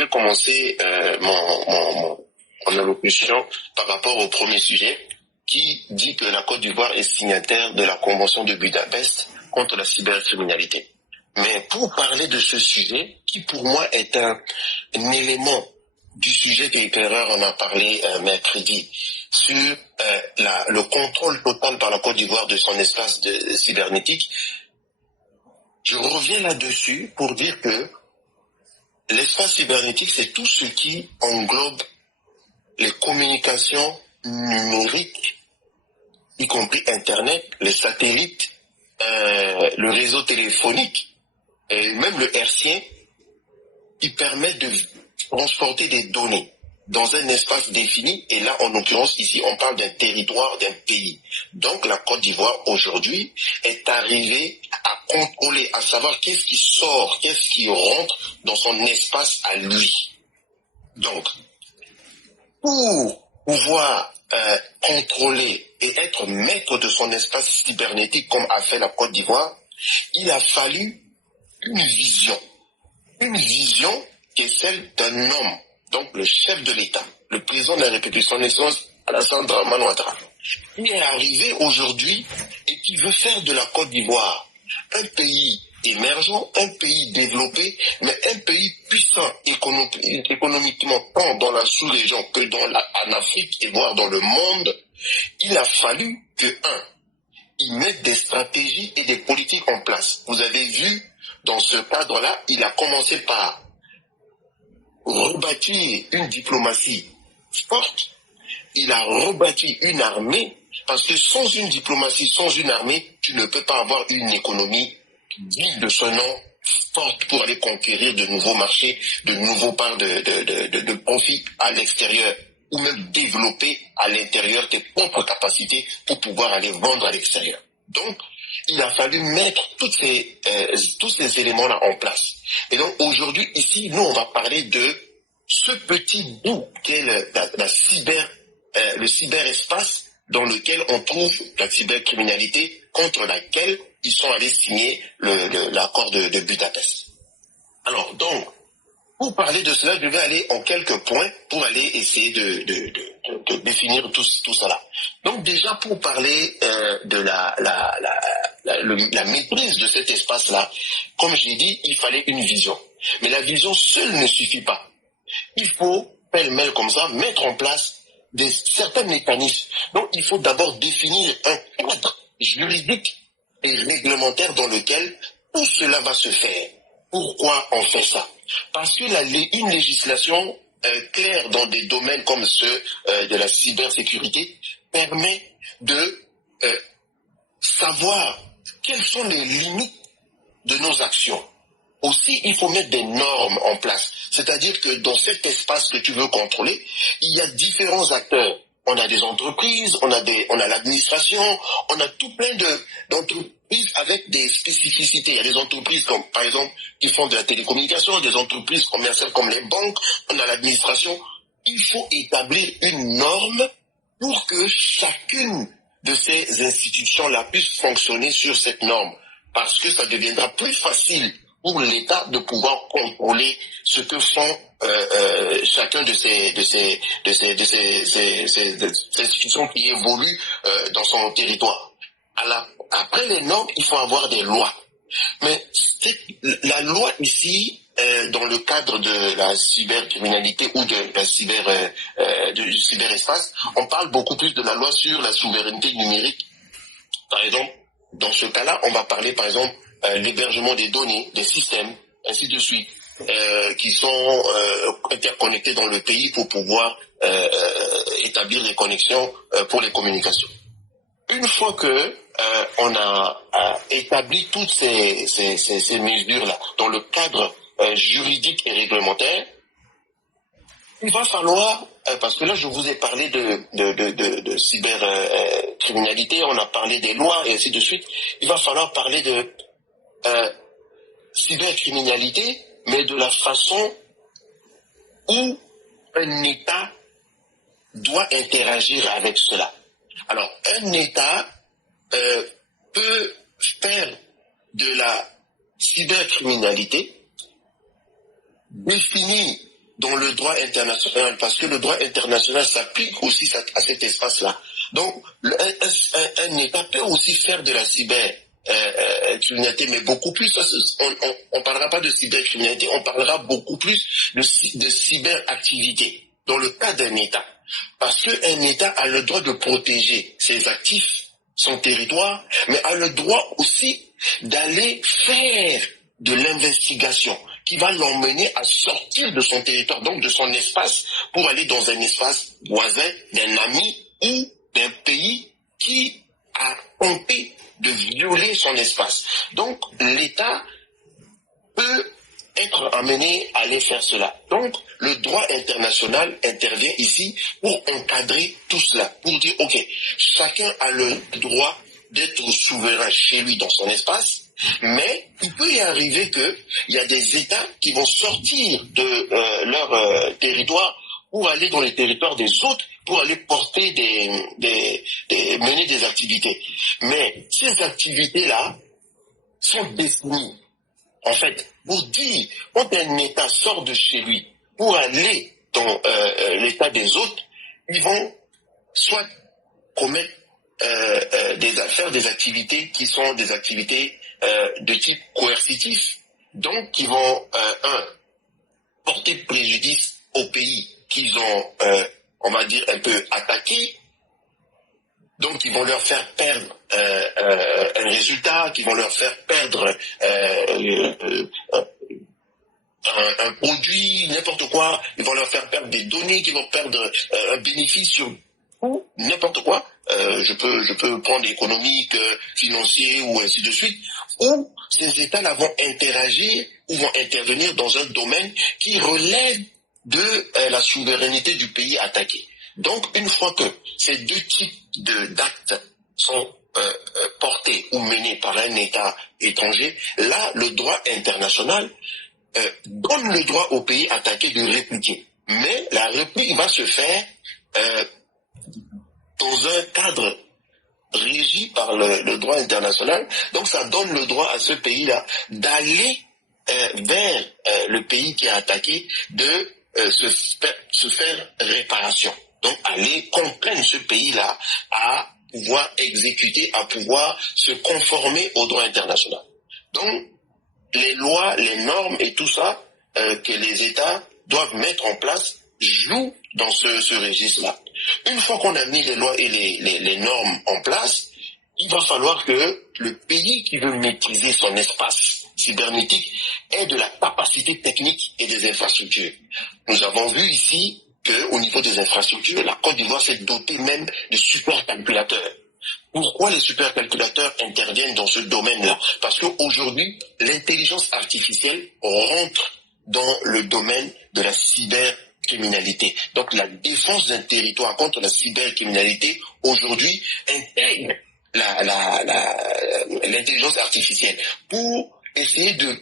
vais commencer mon allocution par rapport au premier sujet qui dit que la Côte d'Ivoire est signataire de la Convention de Budapest contre la cybercriminalité. Mais pour parler de ce sujet, qui pour moi est un élément du sujet qu'Éclaireur en a parlé mercredi, sur le contrôle total par la Côte d'Ivoire de son espace cybernétique, je reviens là-dessus pour dire que l'espace cybernétique, c'est tout ce qui englobe les communications numériques, y compris Internet, les satellites, le réseau téléphonique, et même le hertzien, qui permettent de transporter des données dans un espace défini. Et là, en l'occurrence, ici, on parle d'un territoire, d'un pays. Donc, la Côte d'Ivoire, aujourd'hui, est arrivée à contrôler, à savoir qu'est-ce qui sort, qu'est-ce qui rentre dans son espace à lui. Donc, pour pouvoir contrôler et être maître de son espace cybernétique comme a fait la Côte d'Ivoire, il a fallu une vision qui est celle d'un homme, donc le chef de l'État, le président de la République, son Excellence Alassane Dramane Ouattara, qui est arrivé aujourd'hui et qui veut faire de la Côte d'Ivoire un pays émergent, un pays développé, mais un pays puissant économiquement, tant dans la sous-région que en Afrique et voire dans le monde. Il a fallu que, il mette des stratégies et des politiques en place. Vous avez vu, dans ce cadre-là, il a commencé par rebâtir une diplomatie forte. Il a rebâti une armée, parce que sans une diplomatie, sans une armée, tu ne peux pas avoir une économie digne de son nom, forte pour aller conquérir de nouveaux marchés, de nouveaux parts de profit à l'extérieur, ou même développer à l'intérieur tes propres capacités pour pouvoir aller vendre à l'extérieur. Donc, il a fallu mettre tous ces éléments-là en place. Et donc, aujourd'hui, ici, nous, on va parler de ce petit bout qu'est le cyberespace dans lequel on trouve la cybercriminalité contre laquelle ils sont allés signer l'accord de Budapest. Alors, donc, pour parler de cela, je vais aller en quelques points pour aller essayer de définir tout cela. Donc déjà, pour parler de la maîtrise de cet espace-là, comme j'ai dit, il fallait une vision. Mais la vision seule ne suffit pas. Il faut, pêle-mêle comme ça, mettre en place certains mécanismes. Donc il faut d'abord définir un cadre juridique et réglementaire dans lequel tout cela va se faire. Pourquoi on fait ça? Parce que une législation claire dans des domaines comme ceux de la cybersécurité permet de savoir quelles sont les limites de nos actions. Aussi, il faut mettre des normes en place. C'est-à-dire que dans cet espace que tu veux contrôler, il y a différents acteurs. On a des entreprises, on a l'administration, on a tout plein d'entreprises avec des spécificités. Il y a des entreprises comme, par exemple, qui font de la télécommunication, des entreprises commerciales comme les banques, on a l'administration. Il faut établir une norme pour que chacune de ces institutions-là puisse fonctionner sur cette norme. Parce que ça deviendra plus facile pour l'État de pouvoir contrôler ce que font chacun de ces institutions qui évoluent dans son territoire. Alors, après les normes, il faut avoir des lois. Mais la loi ici, dans le cadre de la cybercriminalité ou de la du cyberespace, on parle beaucoup plus de la loi sur la souveraineté numérique. Par exemple, dans ce cas-là, on va parler par exemple l'hébergement des données, des systèmes, ainsi de suite, qui sont interconnectés dans le pays pour pouvoir établir des connexions pour les communications. Une fois que on a établi toutes ces mesures-là dans le cadre juridique et réglementaire, il va falloir, parce que là je vous ai parlé de cybercriminalité, on a parlé des lois et ainsi de suite, il va falloir parler de cybercriminalité, mais de la façon où un État doit interagir avec cela. Alors, un État peut faire de la cybercriminalité, définir dans le droit international, parce que le droit international s'applique aussi à cet espace-là. Donc, un État peut aussi faire de la cybercriminalité, mais beaucoup plus. On parlera pas de cybercriminalité, on parlera beaucoup plus de cyberactivité dans le cas d'un État. Parce qu'un État a le droit de protéger ses actifs, son territoire, mais a le droit aussi d'aller faire de l'investigation qui va l'emmener à sortir de son territoire, donc de son espace, pour aller dans un espace voisin d'un ami ou d'un pays qui a tenté de violer son espace. Donc l'État peut être amené à aller faire cela. Donc le droit international intervient ici pour encadrer tout cela, pour dire ok, chacun a le droit d'être souverain chez lui dans son espace, mais il peut y arriver qu'il y a des États qui vont sortir de leur territoire pour aller dans les territoires des autres, pour aller porter mener des activités. Mais ces activités-là sont définies. En fait, pour dire, quand un État sort de chez lui pour aller dans l'État des autres, ils vont soit commettre faire des activités qui sont des activités de type coercitif, donc qui vont porter préjudice au pays qu'ils ont, on va dire, un peu attaqué, donc ils vont leur faire perdre un résultat, qui vont leur faire perdre un produit, n'importe quoi, ils vont leur faire perdre des données, qui vont perdre un bénéfice sur n'importe quoi. Je peux prendre économique, financier ou ainsi de suite, où ces États-là vont interagir ou vont intervenir dans un domaine qui relève de la souveraineté du pays attaqué. Donc, une fois que ces deux types d'actes sont portés ou menés par un État étranger, là, le droit international donne le droit au pays attaqué de répliquer. Mais la réplique va se faire dans un cadre régi par le droit international. Donc ça donne le droit à ce pays-là d'aller vers le pays qui a attaqué, de se faire réparation. Donc aller contraindre ce pays-là à pouvoir exécuter, à pouvoir se conformer au droit international. Donc les lois, les normes et tout ça que les États doivent mettre en place jouent dans ce registre-là. Une fois qu'on a mis les lois et les normes en place, il va falloir que le pays qui veut maîtriser son espace cybernétique ait de la capacité technique et des infrastructures. Nous avons vu ici qu'au niveau des infrastructures, la Côte d'Ivoire s'est dotée même de supercalculateurs. Pourquoi les supercalculateurs interviennent dans ce domaine-là? Parce qu'aujourd'hui, l'intelligence artificielle rentre dans le domaine de la cybercriminalité. Donc la défense d'un territoire contre la cybercriminalité aujourd'hui intègre l'intelligence artificielle pour essayer de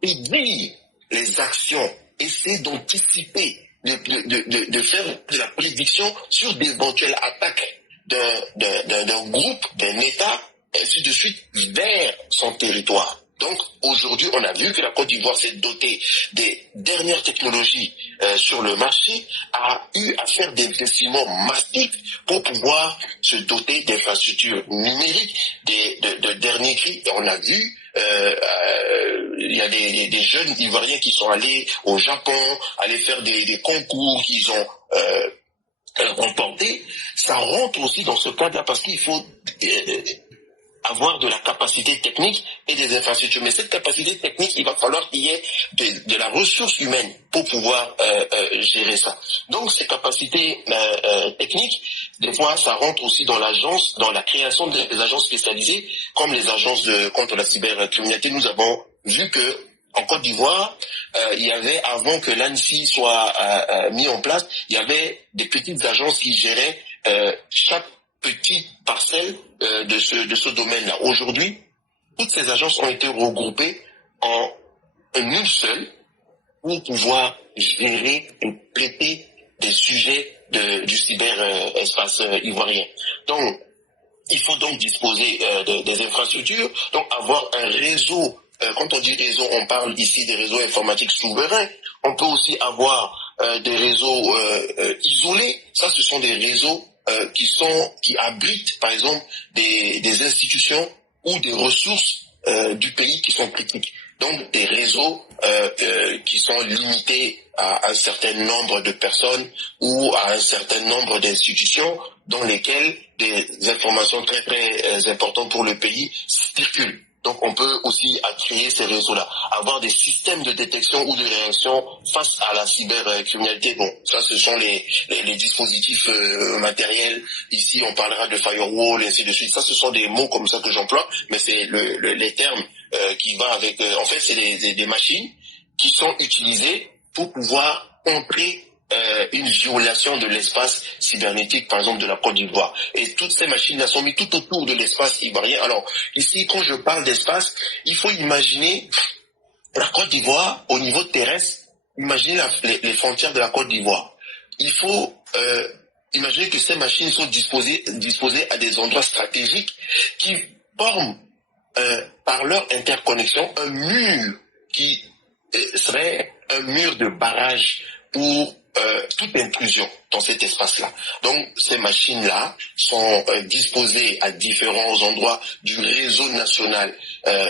prédire les actions, essayer d'anticiper, de faire de la prédiction sur d'éventuelles attaques d'un groupe, d'un État, ainsi de suite, vers son territoire. Donc, aujourd'hui, on a vu que la Côte d'Ivoire s'est dotée des dernières technologies sur le marché, a eu à faire des investissements massifs pour pouvoir se doter d'infrastructures numériques, de derniers cris. Et on a vu, il y a des jeunes Ivoiriens qui sont allés au Japon, aller faire des concours qu'ils ont remportés. Ça rentre aussi dans ce cadre-là parce qu'il faut avoir de la capacité technique et des infrastructures. Mais cette capacité technique, il va falloir qu'il y ait de la ressource humaine pour pouvoir gérer ça. Donc ces capacités techniques, des fois, ça rentre aussi dans la création des agences spécialisées, comme les agences contre la cybercriminalité. Nous avons vu que en Côte d'Ivoire, il y avait, avant que l'ANSSI soit mis en place, il y avait des petites agences qui géraient chaque petite parcelle de ce domaine-là. Aujourd'hui, toutes ces agences ont été regroupées en une seule pour pouvoir gérer et traiter des sujets du cyberespace ivoirien. Donc, il faut donc disposer des infrastructures, donc avoir un réseau. Quand on dit réseau, on parle ici des réseaux informatiques souverains. On peut aussi avoir des réseaux isolés. Ça, ce sont des réseaux qui abritent, par exemple, des institutions ou des ressources du pays qui sont critiques. Donc, des réseaux qui sont limités à un certain nombre de personnes ou à un certain nombre d'institutions dans lesquelles des informations très très importantes pour le pays circulent. Donc on peut aussi créer ces réseaux-là, avoir des systèmes de détection ou de réaction face à la cybercriminalité. Bon, ça ce sont les dispositifs matériels. Ici on parlera de firewall et ainsi de suite. Ça ce sont des mots comme ça que j'emploie, mais c'est les termes qui va avec. En fait, c'est des machines qui sont utilisées pour pouvoir contrer une violation de l'espace cybernétique, par exemple de la Côte d'Ivoire. Et toutes ces machines-là sont mises tout autour de l'espace ivoirien. Alors, ici, quand je parle d'espace, il faut imaginer la Côte d'Ivoire au niveau terrestre, imaginer les frontières de la Côte d'Ivoire. Il faut imaginer que ces machines sont disposées à des endroits stratégiques qui forment, par leur interconnexion, un mur qui serait un mur de barrage pour toute intrusion dans cet espace-là. Donc, ces machines-là sont disposées à différents endroits du réseau national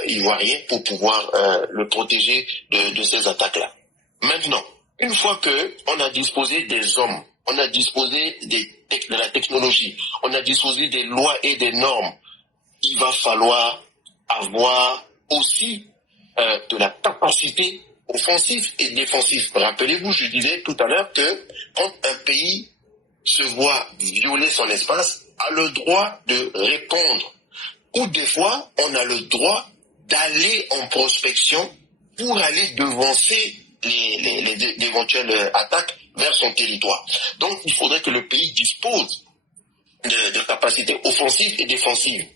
ivoirien pour pouvoir le protéger de ces attaques-là. Maintenant, une fois que on a disposé des hommes, on a disposé de la technologie, on a disposé des lois et des normes, il va falloir avoir aussi de la capacité offensif et défensif. Rappelez-vous, je disais tout à l'heure que quand un pays se voit violer son espace, a le droit de répondre. Ou des fois, on a le droit d'aller en prospection pour aller devancer les éventuelles attaques vers son territoire. Donc, il faudrait que le pays dispose de capacités offensives et défensives.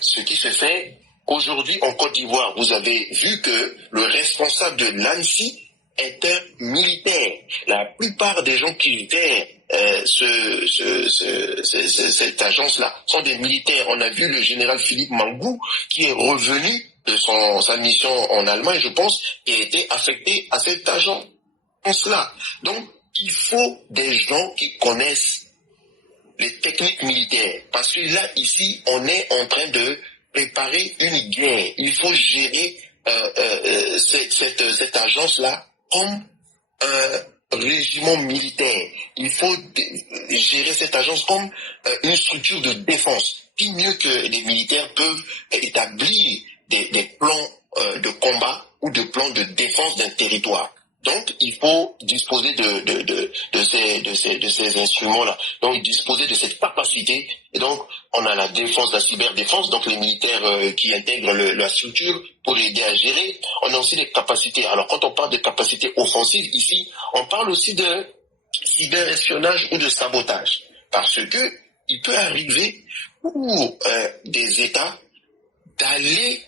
Ce qui se fait aujourd'hui en Côte d'Ivoire, vous avez vu que le responsable de l'ANSSI est un militaire. La plupart des gens qui gèrent cette agence-là sont des militaires. On a vu le général Philippe Mangou qui est revenu de sa mission en Allemagne, je pense, et a été affecté à cette agence-là. Donc, il faut des gens qui connaissent les techniques militaires. Parce que là, ici, on est en train de préparer une guerre. Il faut gérer cette agence-là comme un régiment militaire. Il faut gérer cette agence comme une structure de défense. Qui mieux que les militaires peuvent établir des plans de combat ou de plans de défense d'un territoire. Donc, il faut disposer de ces instruments-là. Donc, disposer de cette capacité. Et donc, on a la défense, la cyberdéfense, donc les militaires qui intègrent la structure pour aider à gérer. On a aussi des capacités. Alors, quand on parle de capacités offensives, ici, on parle aussi de cyberespionnage ou de sabotage. Parce que il peut arriver pour des États d'aller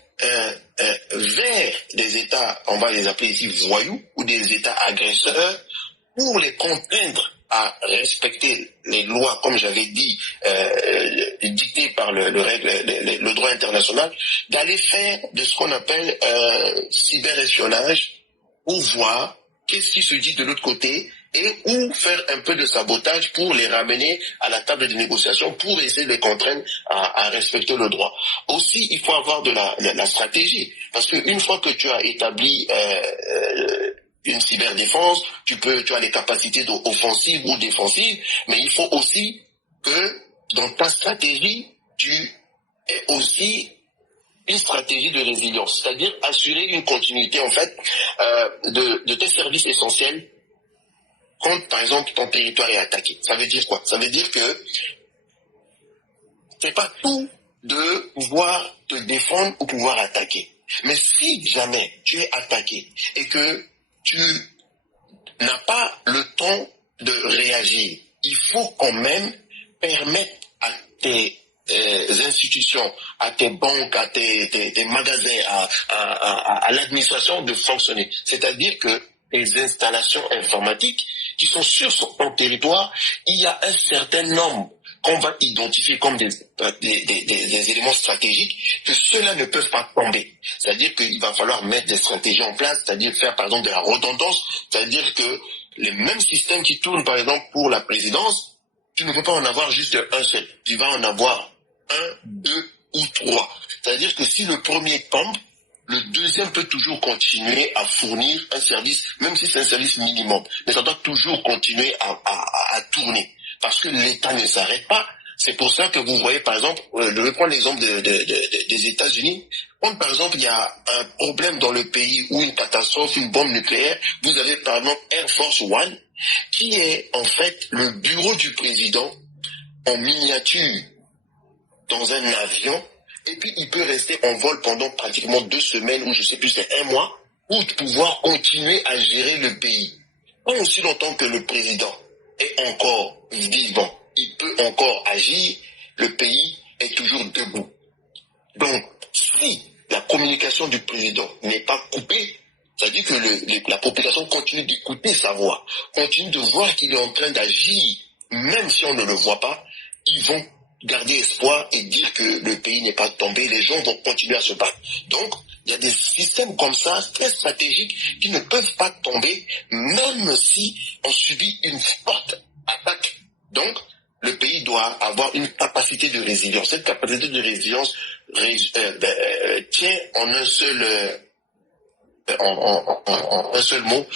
vers des États, on va les appeler ici voyous, ou des États agresseurs, pour les contraindre à respecter les lois, comme j'avais dit, dictées par le droit international, d'aller faire de ce qu'on appelle cyberespionnage, pour voir qu'est-ce qui se dit de l'autre côté, et ou faire un peu de sabotage pour les ramener à la table de négociation pour essayer de les contraindre à respecter le droit. Aussi, il faut avoir de la stratégie, parce qu'une fois que tu as établi une cyberdéfense, tu as les capacités offensives ou défensives, mais il faut aussi que dans ta stratégie, tu aies aussi une stratégie de résilience, c'est-à-dire assurer une continuité en fait de tes services essentiels quand, par exemple, ton territoire est attaqué. Ça veut dire quoi? Ça veut dire que c'est pas tout de pouvoir te défendre ou pouvoir attaquer. Mais si jamais tu es attaqué et que tu n'as pas le temps de réagir, il faut quand même permettre à tes institutions, à tes banques, à tes magasins, à l'administration de fonctionner. C'est-à-dire que les installations informatiques qui sont sur ton territoire, il y a un certain nombre qu'on va identifier comme des éléments stratégiques, que ceux-là ne peuvent pas tomber. C'est-à-dire qu'il va falloir mettre des stratégies en place, c'est-à-dire faire par exemple de la redondance, c'est-à-dire que les mêmes systèmes qui tournent, par exemple, pour la présidence, tu ne peux pas en avoir juste un seul. Tu vas en avoir un, deux ou trois. C'est-à-dire que si le premier tombe, le deuxième peut toujours continuer à fournir un service, même si c'est un service minimum. Mais ça doit toujours continuer à tourner. Parce que l'État ne s'arrête pas. C'est pour ça que vous voyez, par exemple, je vais prendre l'exemple des États-Unis. Quand, par exemple, il y a un problème dans le pays ou une catastrophe, une bombe nucléaire, vous avez, par exemple, Air Force One, qui est, en fait, le bureau du président en miniature dans un avion, et puis il peut rester en vol pendant pratiquement 2 semaines, ou je sais plus, c'est 1 mois, pour pouvoir continuer à gérer le pays. Pas aussi longtemps que le président est encore vivant, il peut encore agir, le pays est toujours debout. Donc, si la communication du président n'est pas coupée, ça dit que la population continue d'écouter sa voix, continue de voir qu'il est en train d'agir, même si on ne le voit pas, ils vont garder espoir et dire que le pays n'est pas tombé, les gens vont continuer à se battre. Donc, il y a des systèmes comme ça, très stratégiques, qui ne peuvent pas tomber, même si on subit une forte attaque. Donc, le pays doit avoir une capacité de résilience. Cette capacité de résilience tient en un seul, en un seul mot,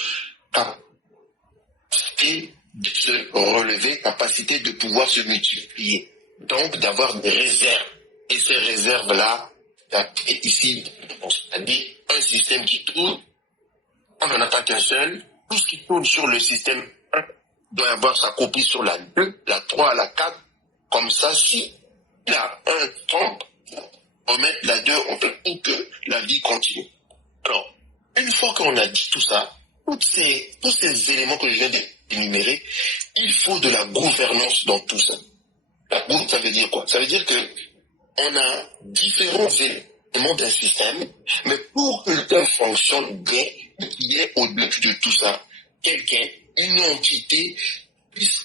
capacité de se relever, capacité de pouvoir se multiplier. Donc, d'avoir des réserves. Et ces réserves-là, ici, c'est-à-dire un système qui tourne, on n'en a pas qu'un seul. Tout ce qui tourne sur le système 1 doit avoir sa copie sur la 2, la 3, la 4. Comme ça, si la 1 tombe, on met la 2, on peut pour que la vie continue. Alors, une fois qu'on a dit tout ça, tous ces éléments que je viens d'énumérer, il faut de la gouvernance dans tout ça. La gouvernance, ça veut dire quoi? Ça veut dire que on a différents éléments d'un système, mais pour que le fonctionne bien, il y ait au-dessus de tout ça, quelqu'un, une entité, puisse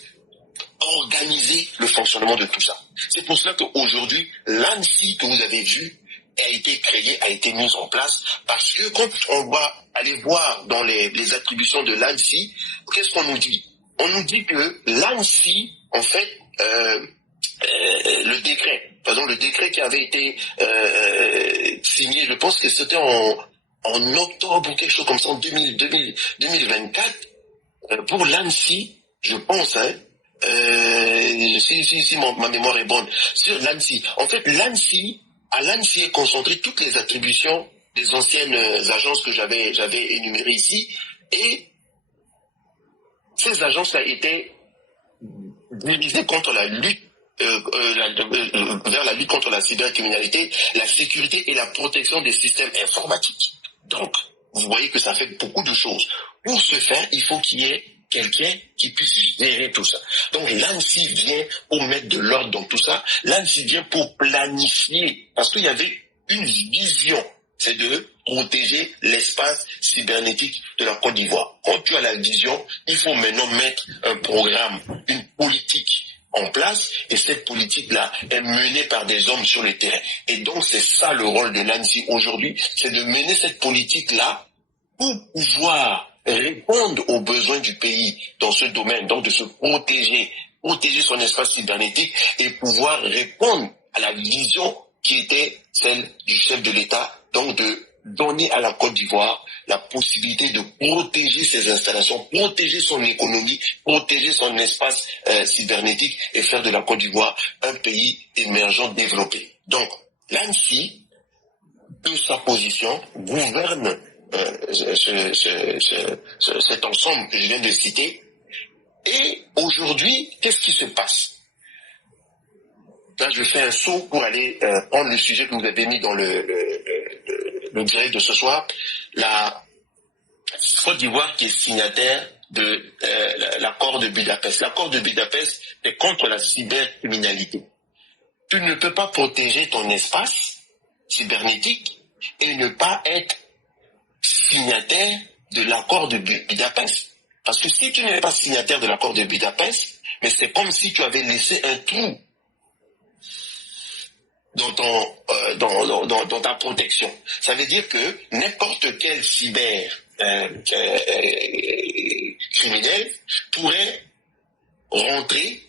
organiser le fonctionnement de tout ça. C'est pour cela qu'aujourd'hui, l'ANSSI que vous avez vu a été créé, a été mise en place, parce que quand on va aller voir dans les attributions de l'ANSSI, qu'est-ce qu'on nous dit? On nous dit que l'ANSSI, en fait, le décret, par exemple le décret qui avait été signé, je pense que c'était en octobre ou quelque chose comme ça, en 2024, pour l'ANSSI, je pense, hein, si ma mémoire est bonne, sur l'ANSSI. En fait, à l'ANSSI est concentré toutes les attributions des anciennes agences que j'avais énumérées ici, et ces agences a été divisées contre la lutte vers la lutte contre la cybercriminalité, la sécurité et la protection des systèmes informatiques. Donc, vous voyez que ça fait beaucoup de choses. Pour ce faire, il faut qu'il y ait quelqu'un qui puisse gérer tout ça. Donc l'ANSSI vient pour mettre de l'ordre dans tout ça. L'ANSSI vient pour planifier, parce qu'il y avait une vision, c'est de protéger l'espace cybernétique de la Côte d'Ivoire. Quand tu as la vision, il faut maintenant mettre un programme, une politique en place, et cette politique-là est menée par des hommes sur le terrain. Et donc c'est ça le rôle de l'ANSSI aujourd'hui, c'est de mener cette politique-là pour pouvoir répondre aux besoins du pays dans ce domaine, donc de se protéger son espace cybernétique et pouvoir répondre à la vision qui était celle du chef de l'État, donc de donner à la Côte d'Ivoire la possibilité de protéger ses installations, protéger son économie, protéger son espace cybernétique et faire de la Côte d'Ivoire un pays émergent développé. Donc, l'ANSSI, de sa position, gouverne cet ensemble que je viens de citer. Et aujourd'hui, qu'est-ce qui se passe? Là, je fais un saut pour aller prendre le sujet que vous avez mis dans le direct de ce soir. La Côte d'Ivoire qui est signataire de l'accord de Budapest. L'accord de Budapest est contre la cybercriminalité. Tu ne peux pas protéger ton espace cybernétique et ne pas être signataire de l'accord de Budapest. Parce que si tu n'es pas signataire de l'accord de Budapest, mais c'est comme si tu avais laissé un trou dans ta protection. Ça veut dire que n'importe quel criminel pourrait rentrer,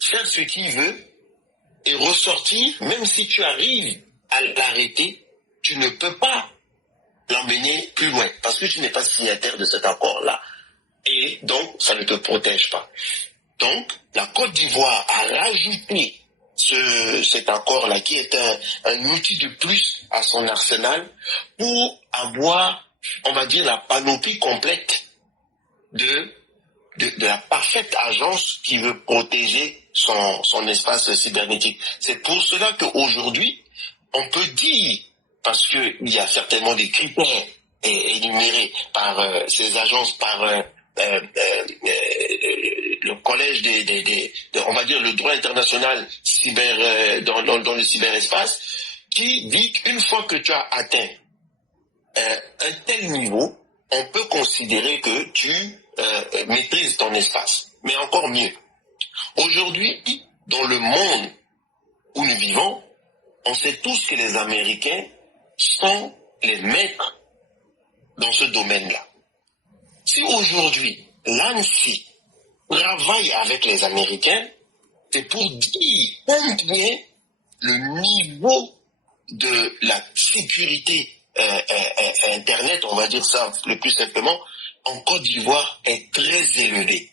faire ce qu'il veut et ressortir, même si tu arrives à l'arrêter, tu ne peux pas l'emmener plus loin parce que tu n'es pas signataire de cet accord-là. Et donc, ça ne te protège pas. Donc, la Côte d'Ivoire a rajouté cet accord-là qui est un outil de plus à son arsenal pour avoir, on va dire, la panoplie complète de la parfaite agence qui veut protéger son espace cybernétique. C'est pour cela qu'aujourd'hui, on peut dire, parce qu'il y a certainement des critères énumérés par ces agences, par le collège on va dire le droit international cyber dans le cyberespace, qui dit qu'une fois que tu as atteint un tel niveau, on peut considérer que tu maîtrises ton espace. Mais encore mieux, aujourd'hui, dans le monde où nous vivons, on sait tous que les Américains sont les maîtres dans ce domaine-là. Si aujourd'hui, l'ANSSI travaille avec les Américains, c'est pour dire combien le niveau de la sécurité Internet, on va dire ça le plus simplement, en Côte d'Ivoire est très élevé.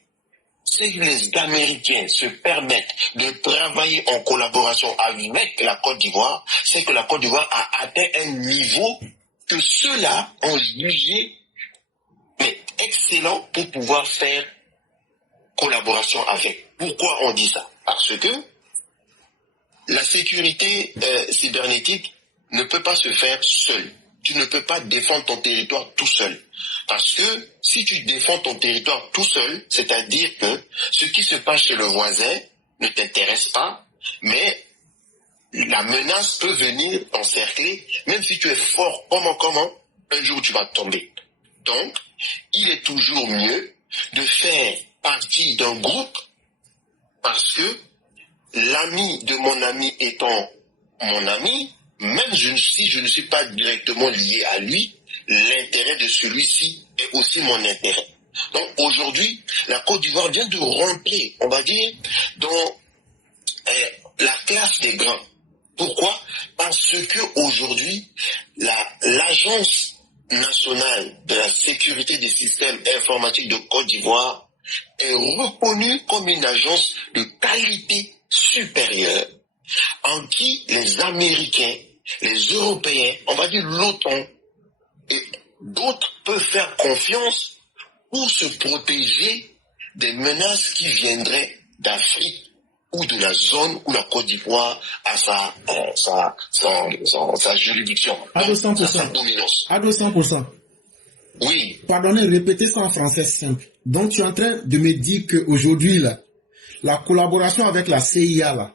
Si les Américains se permettent de travailler en collaboration avec la Côte d'Ivoire, c'est que la Côte d'Ivoire a atteint un niveau que ceux-là ont jugé mais excellent pour pouvoir faire collaboration avec. Pourquoi on dit ça? Parce que la sécurité cybernétique ne peut pas se faire seule. Tu ne peux pas défendre ton territoire tout seul. Parce que si tu défends ton territoire tout seul, c'est-à-dire que ce qui se passe chez le voisin ne t'intéresse pas, mais la menace peut venir t'encercler, même si tu es fort, comment, un jour tu vas tomber. Donc, il est toujours mieux de faire partie d'un groupe parce que l'ami de mon ami étant mon ami, même si je ne suis pas directement lié à lui, l'intérêt de celui-ci est aussi mon intérêt. Donc aujourd'hui, la Côte d'Ivoire vient de rentrer, on va dire, dans la classe des grands. Pourquoi? Parce que aujourd'hui, l'Agence nationale de la sécurité des systèmes informatiques de Côte d'Ivoire est reconnue comme une agence de qualité supérieure en qui les Américains, les Européens, on va dire l'OTAN et d'autres peuvent faire confiance pour se protéger des menaces qui viendraient d'Afrique ou de la zone où la Côte d'Ivoire a sa juridiction, sa dominance. À 200%. Oui. Pardonnez, répétez ça en français simple. Donc tu es en train de me dire qu'aujourd'hui, là, la collaboration avec la CIA, là,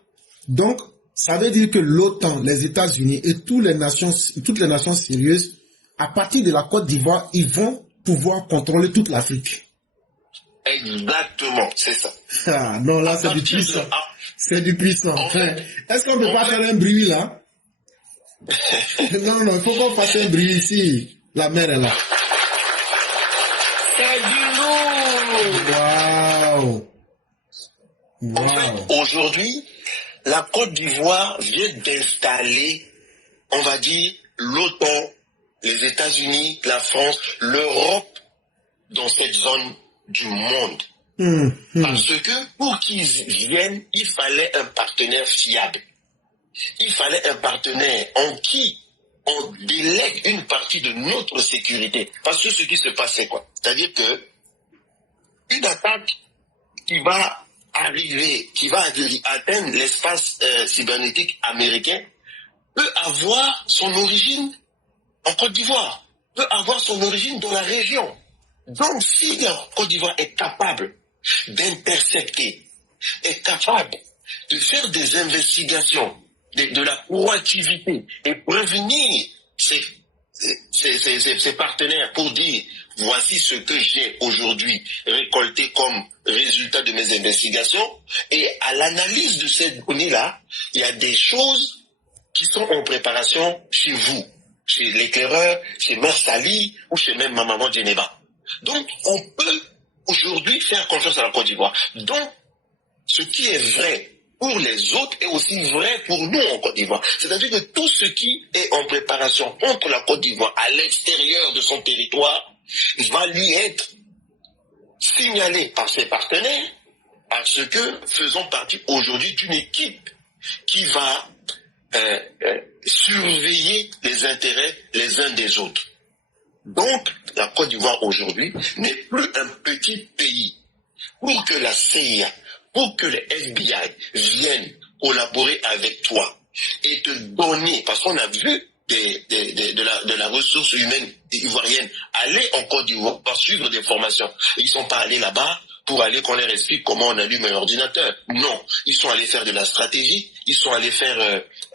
donc ça veut dire que l'OTAN, les États-Unis et toutes les nations sérieuses, à partir de la Côte d'Ivoire, ils vont pouvoir contrôler toute l'Afrique. Exactement, c'est ça. Ah, non, là, c'est du puissant. C'est du puissant. Est-ce qu'on ne peut pas faire un bruit, là? Non, il faut qu'on fasse un bruit ici. La mer est là. C'est du lourd. Waouh. En fait, aujourd'hui, la Côte d'Ivoire vient d'installer, on va dire, l'OTAN, les États-Unis, la France, l'Europe dans cette zone du monde. Parce que pour qu'ils viennent, il fallait un partenaire fiable. Il fallait un partenaire en qui on délègue une partie de notre sécurité. Parce que ce qui se passe, c'est quoi? C'est-à-dire que une attaque qui va arriver, qui va atteindre l'espace cybernétique américain peut avoir son origine en Côte d'Ivoire, peut avoir son origine dans la région. Donc si la Côte d'Ivoire est capable d'intercepter, est capable de faire des investigations, de la proactivité et prévenir ses partenaires pour dire voici ce que j'ai aujourd'hui récolté comme résultat de mes investigations, et à l'analyse de ces données-là, il y a des choses qui sont en préparation chez vous, chez l'éclaireur, chez Mère Sally ou chez même ma maman Geneva. Donc on peut aujourd'hui faire confiance à la Côte d'Ivoire. Donc, ce qui est vrai pour les autres est aussi vrai pour nous en Côte d'Ivoire. C'est-à-dire que tout ce qui est en préparation contre la Côte d'Ivoire à l'extérieur de son territoire va lui être signalé par ses partenaires, parce que faisons partie aujourd'hui d'une équipe qui va surveiller les intérêts les uns des autres. Donc, la Côte d'Ivoire aujourd'hui n'est plus un petit pays. Pour que la CIA, pour que les FBI viennent collaborer avec toi et te donner, parce qu'on a vu de la ressource humaine ivoirienne aller en Côte d'Ivoire pour suivre des formations. Ils ne sont pas allés là-bas pour aller qu'on leur explique comment on allume un ordinateur. Non, ils sont allés faire de la stratégie, ils sont allés faire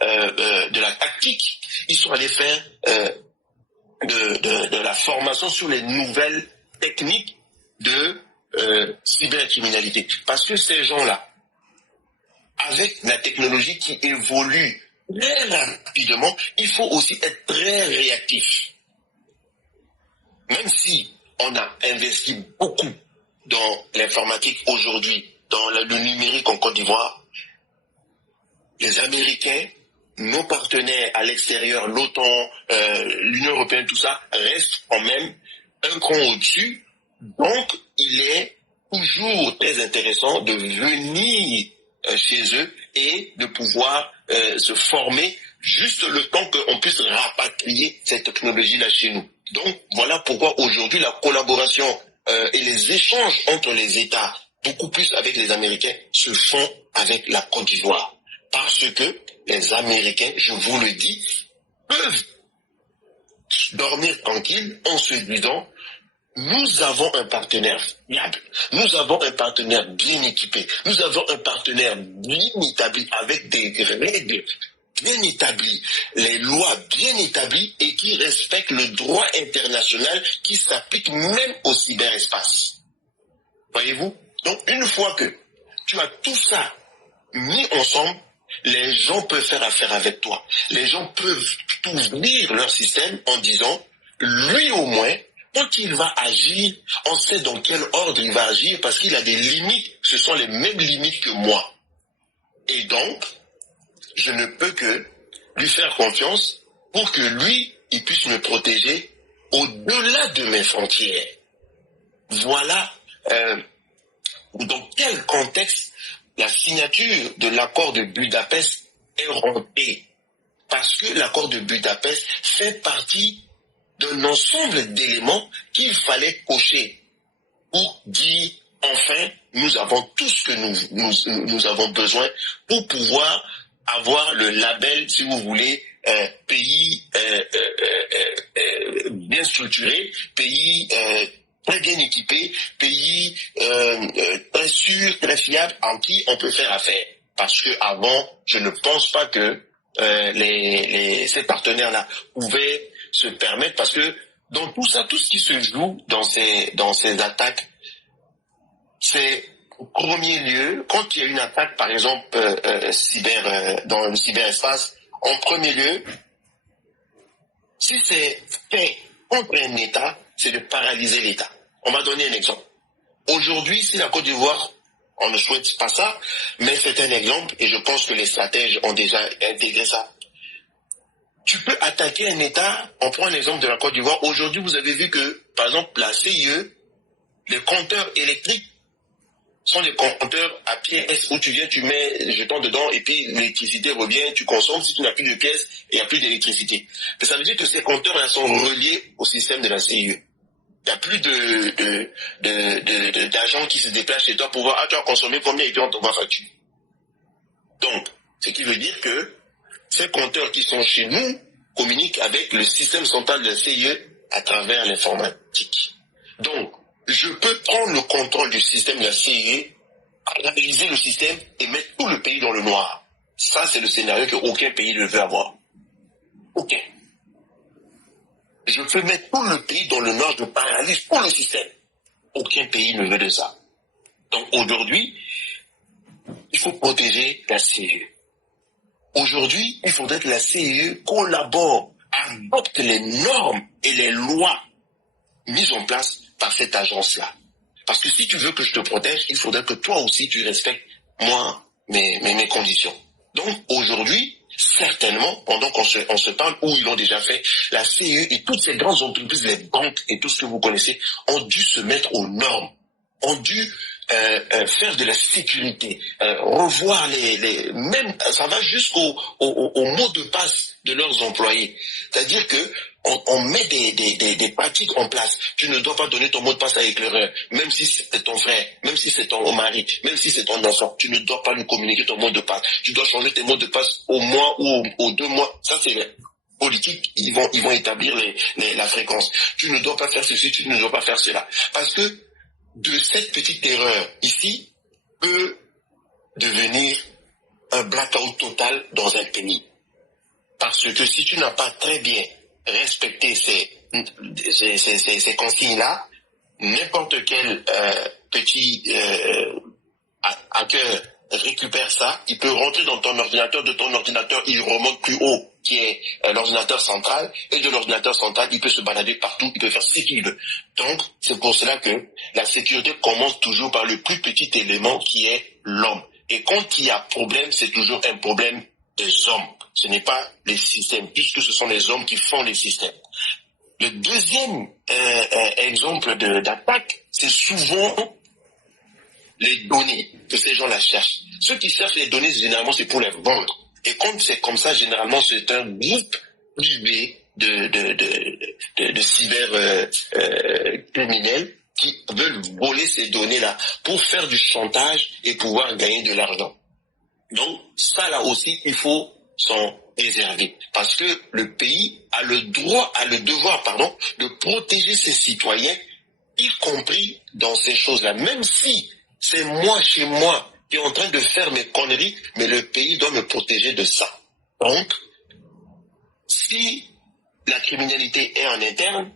de la tactique, ils sont allés faire de la formation sur les nouvelles techniques de cybercriminalité. Parce que ces gens-là, avec la technologie qui évolue très rapidement, il faut aussi être très réactif. Même si on a investi beaucoup dans l'informatique aujourd'hui, dans le numérique en Côte d'Ivoire, les Américains, nos partenaires à l'extérieur, l'OTAN, l'Union européenne, tout ça, restent quand même un cran au-dessus. Donc, il est toujours très intéressant de venir chez eux et de pouvoir se former juste le temps qu'on puisse rapatrier cette technologie-là chez nous. Donc, voilà pourquoi aujourd'hui la collaboration et les échanges entre les États, beaucoup plus avec les Américains, se font avec la Côte d'Ivoire. Parce que les Américains, je vous le dis, peuvent dormir tranquilles en se disant: nous avons un partenaire fiable, nous avons un partenaire bien équipé, nous avons un partenaire bien établi avec des règles bien établies, les lois bien établies et qui respectent le droit international qui s'applique même au cyberespace. Voyez-vous? Donc une fois que tu as tout ça mis ensemble, les gens peuvent faire affaire avec toi. Les gens peuvent ouvrir leur système en disant: lui au moins, quand il va agir, on sait dans quel ordre il va agir parce qu'il a des limites, ce sont les mêmes limites que moi. Et donc, je ne peux que lui faire confiance pour que lui, il puisse me protéger au-delà de mes frontières. Voilà dans quel contexte la signature de l'accord de Budapest est rompue. Parce que l'accord de Budapest fait partie d'un ensemble d'éléments qu'il fallait cocher pour dire: enfin, nous avons tout ce que nous avons besoin pour pouvoir avoir le label, si vous voulez, pays bien structuré, pays très bien équipé, pays très sûr, très fiable, en qui on peut faire affaire. Parce que avant, je ne pense pas que ces partenaires-là pouvaient se permettre, parce que dans tout ça, tout ce qui se joue dans ces attaques, c'est au premier lieu, quand il y a une attaque, par exemple, dans le cyberespace, en premier lieu, si c'est fait contre un État, c'est de paralyser l'État. On va donner un exemple. Aujourd'hui, si la Côte d'Ivoire, on ne souhaite pas ça, mais c'est un exemple, et je pense que les stratèges ont déjà intégré ça. Tu peux attaquer un État, on prend l'exemple de la Côte d'Ivoire. Aujourd'hui, vous avez vu que, par exemple, la CIE, les compteurs électriques sont des compteurs à pièces où tu viens, tu mets le jeton dedans et puis l'électricité revient, tu consommes. Si tu n'as plus de pièces, il n'y a plus d'électricité. Mais ça veut dire que ces compteurs-là sont reliés au système de la CIE. Il n'y a plus d'agents qui se déplacent chez toi pour voir: ah, tu as consommé combien et puis on t'envoie facture. Donc, ce qui veut dire que ces compteurs qui sont chez nous communiquent avec le système central de la CIE à travers l'informatique. Donc, je peux prendre le contrôle du système de la CIE, analyser le système et mettre tout le pays dans le noir. Ça, c'est le scénario qu'aucun pays ne veut avoir. Aucun. Je peux mettre tout le pays dans le noir, je paralyse tout le système. Aucun pays ne veut de ça. Donc aujourd'hui, il faut protéger la CIE. Aujourd'hui, il faudrait que la CIE collabore, adopte les normes et les lois mises en place par cette agence-là. Parce que si tu veux que je te protège, il faudrait que toi aussi tu respectes moi, mes conditions. Donc aujourd'hui, certainement, pendant qu'on se parle, où ils l'ont déjà fait, la CE et toutes ces grandes entreprises, les banques et tout ce que vous connaissez, ont dû se mettre aux normes, ont dû faire de la sécurité, revoir même ça va jusqu'au au mot de passe de leurs employés. C'est-à-dire que on met des pratiques en place. Tu ne dois pas donner ton mot de passe à l'éclaireur, même si c'est ton frère, même si c'est ton mari, même si c'est ton enfant. Tu ne dois pas lui communiquer ton mot de passe. Tu dois changer tes mots de passe au mois ou aux 2 mois. Ça, c'est politique. Ils vont établir la fréquence. Tu ne dois pas faire ceci, tu ne dois pas faire cela. Parce que de cette petite erreur ici peut devenir un blackout total dans un pays. Parce que si tu n'as pas très bien respecté ces consignes-là, n'importe quel petit hacker récupère ça, il peut rentrer dans ton ordinateur, de ton ordinateur, il remonte plus haut, qui est l'ordinateur central, et de l'ordinateur central, il peut se balader partout, il peut faire ce qu'il veut. Donc, c'est pour cela que la sécurité commence toujours par le plus petit élément qui est l'homme. Et quand il y a problème, c'est toujours un problème des hommes. Ce n'est pas les systèmes, puisque ce sont les hommes qui font les systèmes. Le deuxième exemple d'attaque, c'est souvent les données que ces gens-là cherchent. Ceux qui cherchent les données, généralement, c'est pour les vendre. Et quand c'est comme ça, généralement, c'est un groupe privé de cyber criminels qui veulent voler ces données-là pour faire du chantage et pouvoir gagner de l'argent. Donc, ça là aussi, il faut s'en préserver. Parce que le pays a le devoir, de protéger ses citoyens, y compris dans ces choses-là. Même si c'est moi, chez moi, qui est en train de faire mes conneries, mais le pays doit me protéger de ça. Donc, si la criminalité est en interne,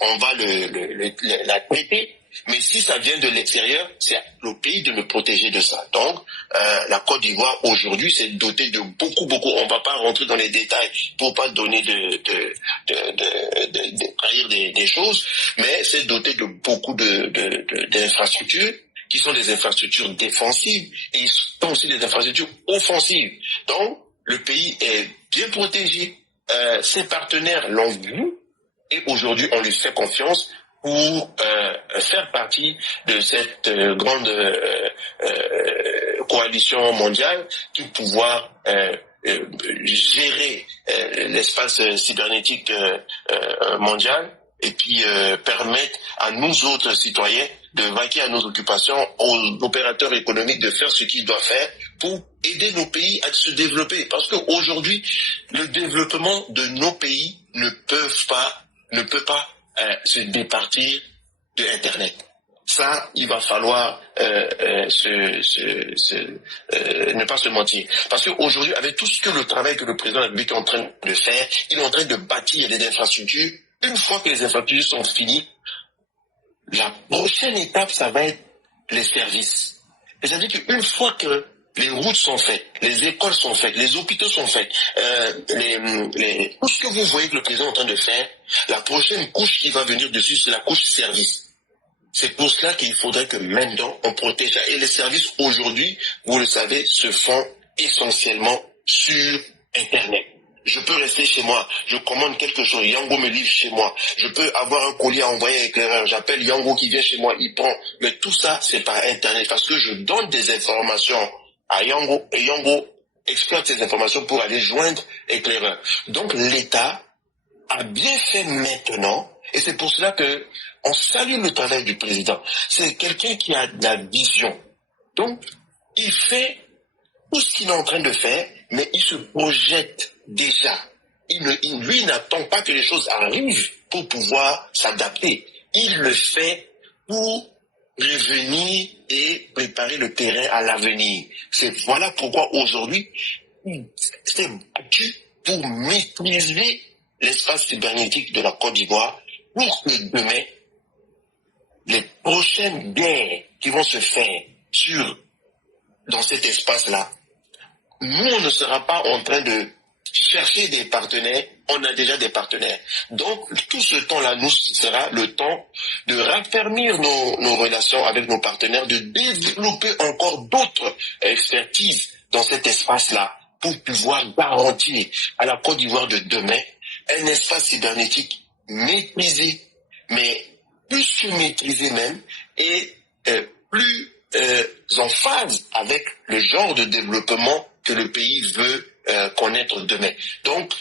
on va la traiter. Mais si ça vient de l'extérieur, c'est le pays de me protéger de ça. Donc, la Côte d'Ivoire, aujourd'hui, c'est doté de beaucoup. On va pas rentrer dans les détails pour pas donner trahir des choses, mais c'est doté de beaucoup d'infrastructures qui sont des infrastructures défensives et ils sont aussi des infrastructures offensives. Donc, le pays est bien protégé. Ses partenaires l'ont vu et aujourd'hui, on lui fait confiance pour faire partie de cette grande coalition mondiale qui pouvoir gérer l'espace cybernétique mondial et puis permettre à nous autres citoyens de vaquer à nos occupations, aux opérateurs économiques de faire ce qu'ils doivent faire pour aider nos pays à se développer. Parce qu'aujourd'hui, le développement de nos pays ne peut pas se départir de Internet. Ça, il va falloir ne pas se mentir. Parce qu'aujourd'hui, avec tout ce que le travail que le président de la République est en train de faire, il est en train de bâtir des infrastructures. Une fois que les infrastructures sont finies, la prochaine étape, ça va être les services. C'est-à-dire qu'une fois que les routes sont faites, les écoles sont faites, les hôpitaux sont faits, tout ce que vous voyez que le président est en train de faire, la prochaine couche qui va venir dessus, c'est la couche service. C'est pour cela qu'il faudrait que maintenant on protège. Et les services aujourd'hui, vous le savez, se font essentiellement sur Internet. Je peux rester chez moi, je commande quelque chose, Yango me livre chez moi. Je peux avoir un colis à envoyer à l'éclaireur, j'appelle Yango qui vient chez moi, il prend. Mais tout ça, c'est par Internet parce que je donne des informations à Yango et Yango exploite ces informations pour aller joindre l'éclaireur. Donc l'État a bien fait maintenant et c'est pour cela que on salue le travail du président. C'est quelqu'un qui a de la vision. Donc, il fait tout ce qu'il est en train de faire, mais il se projette déjà. Lui n'attend pas que les choses arrivent pour pouvoir s'adapter. Il le fait pour revenir et préparer le terrain à l'avenir. Voilà pourquoi aujourd'hui, il s'est battu pour maîtriser l'espace cybernétique de la Côte d'Ivoire pour que demain, les prochaines guerres qui vont se faire dans cet espace-là, nous, on ne sera pas en train de chercher des partenaires, on a déjà des partenaires. Donc, tout ce temps-là nous sera le temps de raffermir nos relations avec nos partenaires, de développer encore d'autres expertises dans cet espace-là pour pouvoir garantir à la Côte d'Ivoire de demain un espace cybernétique maîtrisé, mais plus que maîtrisé même, et plus en phase avec le genre de développement que le pays veut connaître demain. Donc,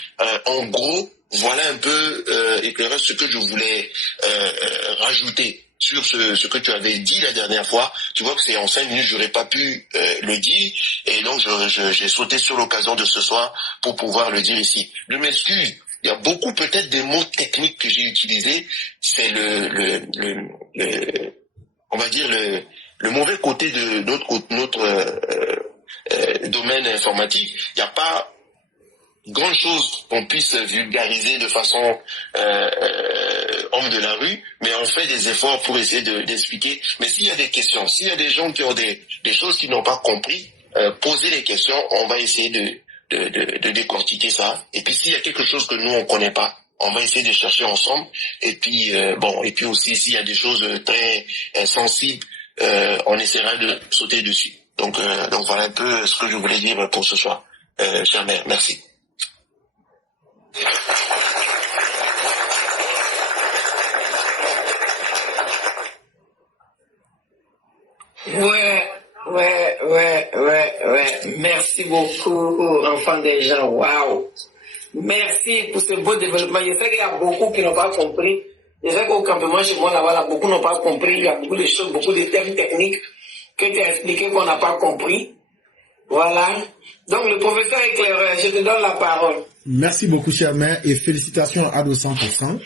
en gros, voilà un peu éclairer ce que je voulais rajouter sur ce que tu avais dit la dernière fois. Tu vois que c'est en 5 minutes, j'aurais pas pu le dire, et donc j'ai sauté sur l'occasion de ce soir pour pouvoir le dire ici. Je m'excuse. Il y a beaucoup peut-être des mots techniques que j'ai utilisés. C'est on va dire le mauvais côté de notre domaine informatique. Il n'y a pas grand chose qu'on puisse vulgariser de façon homme de la rue, mais on fait des efforts pour essayer d'expliquer. Mais s'il y a des questions, s'il y a des gens qui ont des choses qu'ils n'ont pas compris, posez les questions, on va essayer de décortiquer ça. Et puis s'il y a quelque chose que nous on connaît pas, on va essayer de chercher ensemble. Et puis et puis aussi s'il y a des choses très sensibles, on essaiera de sauter dessus. Donc voilà un peu ce que je voulais dire pour ce soir. Chère mère, merci. Ouais. Merci beaucoup, enfants des gens. Waouh. Merci pour ce beau développement. Je sais qu'il y a beaucoup qui n'ont pas compris. Je sais qu'au campement chez moi, là-bas, beaucoup n'ont pas compris. Il y a beaucoup de choses, beaucoup de termes techniques que tu as expliqué qu'on n'a pas compris. Voilà. Donc, le professeur éclaireur, je te donne la parole. Merci beaucoup, chère mère, et félicitations à 200%.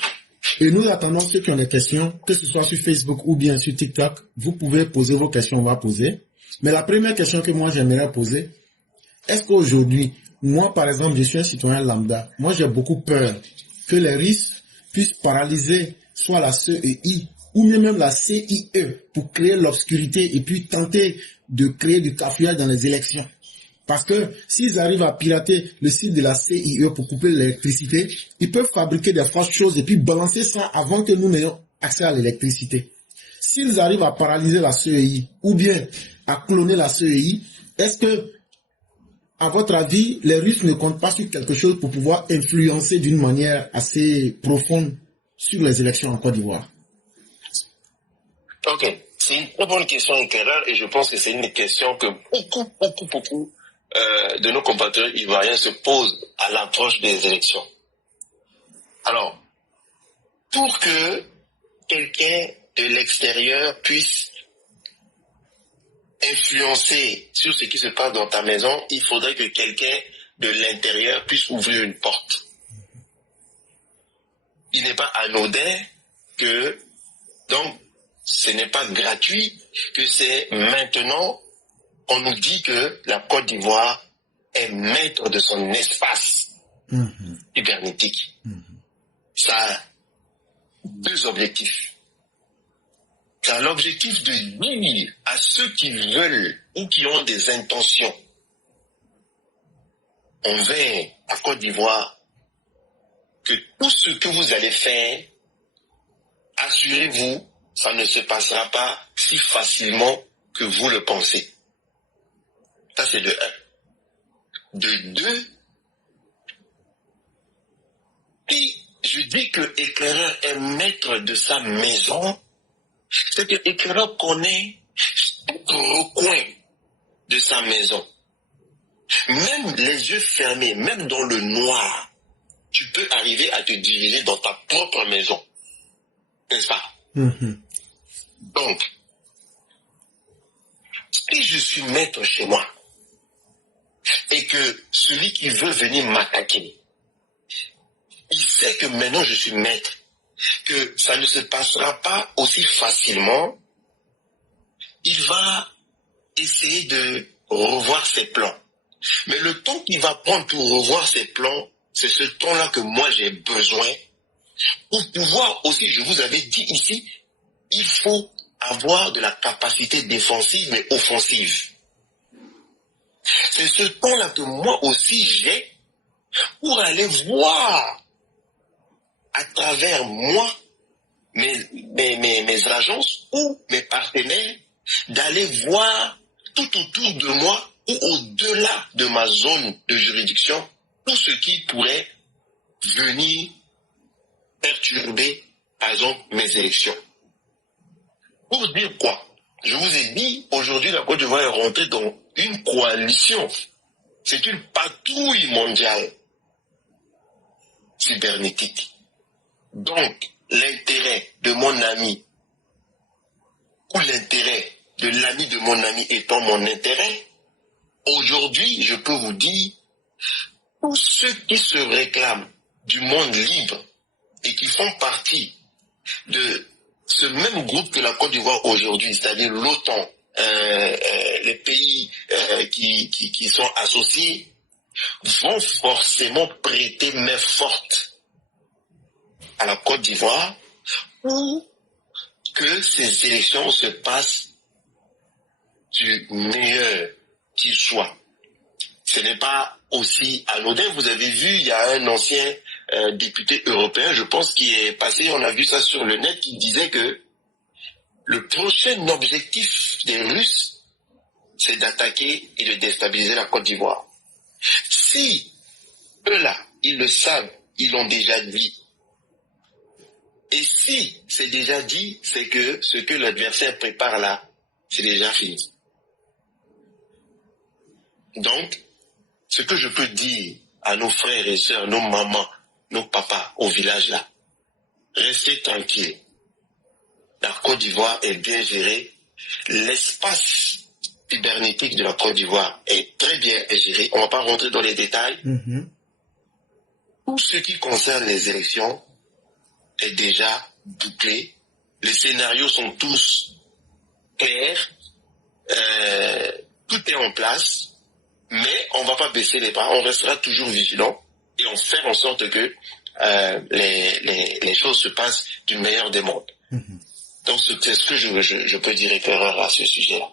Et nous attendons ceux qui ont des questions, que ce soit sur Facebook ou bien sur TikTok. Vous pouvez poser vos questions, on va poser. Mais la première question que moi j'aimerais poser, est-ce qu'aujourd'hui, moi par exemple, je suis un citoyen lambda, moi j'ai beaucoup peur que les risques puissent paralyser soit la CEI ou même la CIE pour créer l'obscurité et puis tenter de créer du cafouillage dans les élections. Parce que s'ils arrivent à pirater le site de la CIE pour couper l'électricité, ils peuvent fabriquer des fausses choses et puis balancer ça avant que nous n'ayons accès à l'électricité. S'ils arrivent à paralyser la CEI ou bien à cloner la CEI, est-ce que, à votre avis, les Russes ne comptent pas sur quelque chose pour pouvoir influencer d'une manière assez profonde sur les élections en Côte d'Ivoire? Ok, c'est une très bonne question éclaireur et je pense que c'est une question que beaucoup de nos compatriotes ivoiriens se posent à l'approche des élections. Alors, pour que quelqu'un de l'extérieur puisse influencer sur ce qui se passe dans ta maison, il faudrait que quelqu'un de l'intérieur puisse ouvrir une porte. Il n'est pas anodin que, donc, ce n'est pas gratuit, que c'est maintenant qu'on nous dit que la Côte d'Ivoire est maître de son espace cybernétique. Ça a deux objectifs. Ça a l'objectif de dire à ceux qui veulent ou qui ont des intentions envers la Côte d'Ivoire que tout ce que vous allez faire, assurez-vous, ça ne se passera pas si facilement que vous le pensez. Ça, c'est de 1. De 2, si je dis que l'éclaireur est maître de sa maison, c'est que l'éclaireur connaît tout recoin de sa maison. Même les yeux fermés, même dans le noir, tu peux arriver à te diriger dans ta propre maison. N'est-ce pas? Donc, si je suis maître chez moi, et que celui qui veut venir m'attaquer, il sait que maintenant je suis maître, que ça ne se passera pas aussi facilement, il va essayer de revoir ses plans. Mais le temps qu'il va prendre pour revoir ses plans, c'est ce temps-là que moi j'ai besoin pour pouvoir aussi, je vous avais dit ici, il faut avoir de la capacité défensive mais offensive. C'est ce temps-là que moi aussi j'ai pour aller voir à travers moi, mes agences ou mes partenaires, d'aller voir tout autour de moi ou au-delà de ma zone de juridiction, tout ce qui pourrait venir perturber, par exemple, mes élections. Pour dire quoi? Je vous ai dit, aujourd'hui, la Côte d'Ivoire est rentrée dans une coalition. C'est une patrouille mondiale cybernétique. Donc, l'intérêt de mon ami ou l'intérêt de l'ami de mon ami étant mon intérêt, aujourd'hui, je peux vous dire, tous ceux qui se réclament du monde libre et qui font partie de ce même groupe que la Côte d'Ivoire aujourd'hui, c'est-à-dire l'OTAN, les pays qui sont associés, vont forcément prêter main forte à la Côte d'Ivoire pour que ces élections se passent du meilleur qu'il soit. Ce n'est pas aussi anodin. Vous avez vu, il y a un ancien député européen, je pense, qui est passé, on a vu ça sur le net, qui disait que le prochain objectif des Russes, c'est d'attaquer et de déstabiliser la Côte d'Ivoire. Si eux-là, ils le savent, ils l'ont déjà dit. Et si c'est déjà dit, c'est que ce que l'adversaire prépare là, c'est déjà fini. Donc, ce que je peux dire à nos frères et sœurs, nos mamans, nos papas au village là, restez tranquilles. La Côte d'Ivoire est bien gérée. L'espace cybernétique de la Côte d'Ivoire est très bien géré. On ne va pas rentrer dans les détails. Tout ce qui concerne les élections est déjà bouclé. Les scénarios sont tous clairs. Tout est en place. Mais on ne va pas baisser les bras. On restera toujours vigilant et on fait en sorte que les choses se passent du meilleur des mondes. Donc c'est ce que je peux dire référeur à ce sujet-là.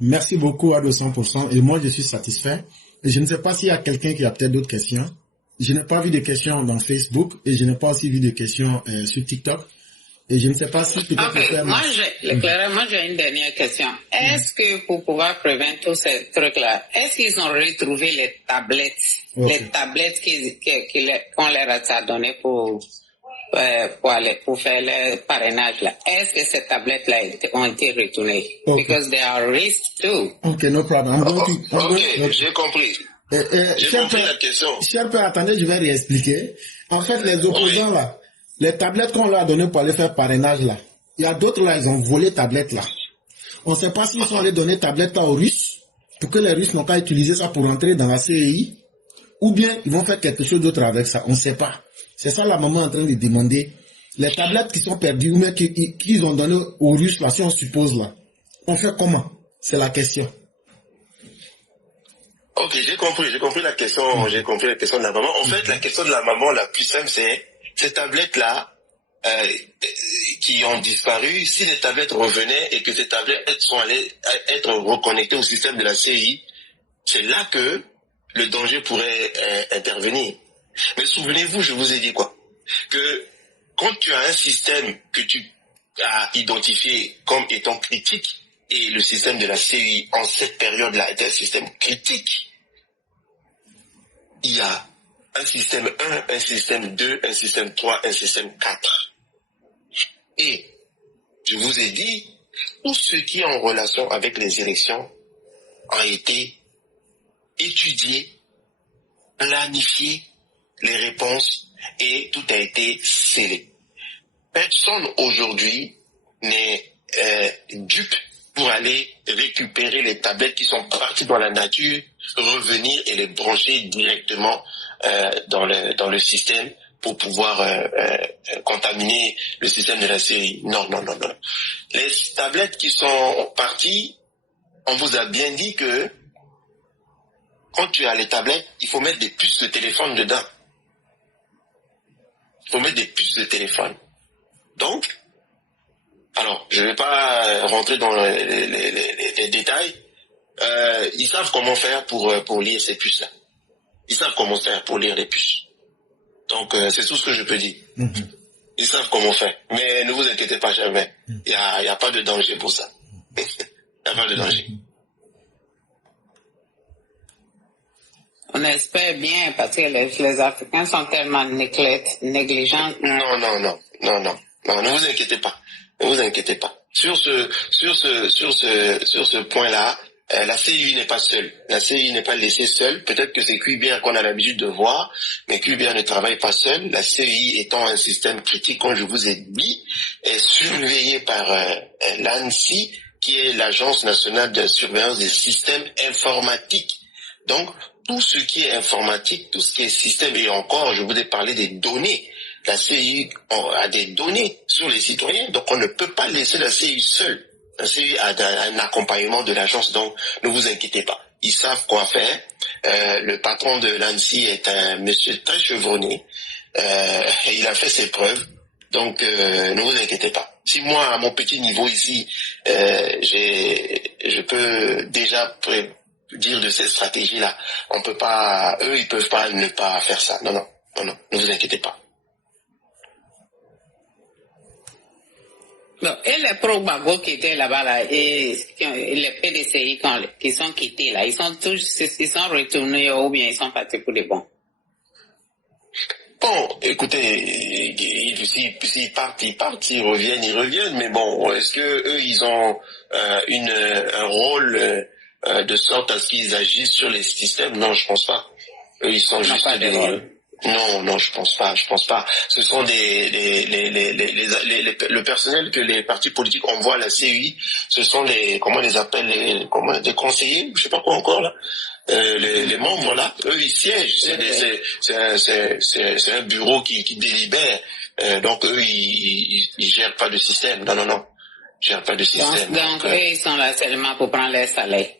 Merci beaucoup à 200%. Et moi, je suis satisfait. Et je ne sais pas s'il y a quelqu'un qui a peut-être d'autres questions. Je n'ai pas vu de questions dans Facebook et je n'ai pas aussi vu de questions sur TikTok. Et je ne sais pas si peut-être... Okay. Moi, j'ai une dernière question. Est-ce que pour pouvoir prévenir tous ces trucs-là, est-ce qu'ils ont retrouvé les tablettes, les tablettes qu'on leur a données pour faire le parrainage là? Est-ce que ces tablettes-là ont été retournées? Because they are risked too. Okay, no problem. J'ai compris. J'ai compris la question. Cher père, attendez, je vais réexpliquer. En fait, les opposants là, les tablettes qu'on leur a données pour aller faire parrainage là, il y a d'autres là, ils ont volé tablettes là. On ne sait pas s'ils sont allés donner tablettes là aux Russes, pour que les Russes n'ont pas utilisé ça pour entrer dans la CEI, ou bien ils vont faire quelque chose d'autre avec ça, on ne sait pas. C'est ça la maman est en train de demander. Les tablettes qui sont perdues, ou bien qu'ils ont données aux Russes là, si on suppose là, on fait comment? C'est la question. Ok, j'ai compris la question de la maman. En fait, la question de la maman la plus simple, c'est ces tablettes-là qui ont disparu, si les tablettes revenaient et que ces tablettes sont allées être reconnectées au système de la CI, c'est là que le danger pourrait intervenir. Mais souvenez-vous, je vous ai dit quoi? Que quand tu as un système que tu as identifié comme étant critique, et le système de la CI en cette période-là est un système critique, il y a un système 1, un système 2, un système 3, un système 4. Et je vous ai dit, tout ce qui est en relation avec les élections a été étudié, planifié, les réponses, et tout a été scellé. Personne aujourd'hui n'est dupe pour aller récupérer les tablettes qui sont parties dans la nature, revenir et les brancher directement dans le système pour pouvoir contaminer le système de la série. Non. Les tablettes qui sont parties, on vous a bien dit que quand tu as les tablettes, il faut mettre des puces de téléphone dedans. Il faut mettre des puces de téléphone. Donc, alors, je ne vais pas rentrer dans les détails. Ils savent comment faire pour lire ces puces-là. Ils savent comment faire pour lire les puces. Donc, c'est tout ce que je peux dire. Ils savent comment faire. Mais ne vous inquiétez pas jamais. Il y a pas de danger pour ça. Il n'y a pas de danger. On espère bien parce que les Africains sont tellement négligents. Non, ne vous inquiétez pas. Ne vous inquiétez pas. Sur ce point-là, la CEI n'est pas seule. La CEI n'est pas laissée seule. Peut-être que c'est QIBR qu'on a l'habitude de voir, mais QIBR ne travaille pas seul. La CEI étant un système critique, comme je vous ai dit, est surveillée par l'ANSSI, qui est l'Agence nationale de surveillance des systèmes informatiques. Donc, tout ce qui est informatique, tout ce qui est système, et encore, je vous ai parlé des données. La CEI a des données sur les citoyens, donc on ne peut pas laisser la CEI seule. La CEI a un accompagnement de l'agence, donc ne vous inquiétez pas. Ils savent quoi faire. Le patron de l'ANSSI est un monsieur très chevronné. Il a fait ses preuves, donc ne vous inquiétez pas. Si moi, à mon petit niveau ici, je peux déjà dire de cette stratégie-là, on peut pas, eux, ils peuvent pas ne pas faire ça. Non, ne vous inquiétez pas. Donc, et les pro-Gbagbo qui étaient là-bas, là, et les PDCI qui sont quittés, là, ils sont retournés ou bien ils sont partis pour des bons? Bon, écoutez, s'ils partent, ils reviennent, mais bon, est-ce que eux, ils ont un rôle de sorte à ce qu'ils agissent sur les systèmes? Non, je pense pas. Eux, ils sont juste Non, je pense pas. Ce sont le personnel que les partis politiques envoient à la CEI, ce sont comment on les appelle, des conseillers, je sais pas quoi encore là. Les membres là, eux ils siègent. C'est un bureau qui délibère. Donc eux ils gèrent pas de système. Non. Ils gèrent pas de système. Donc eux ils sont là seulement pour prendre leur salaire.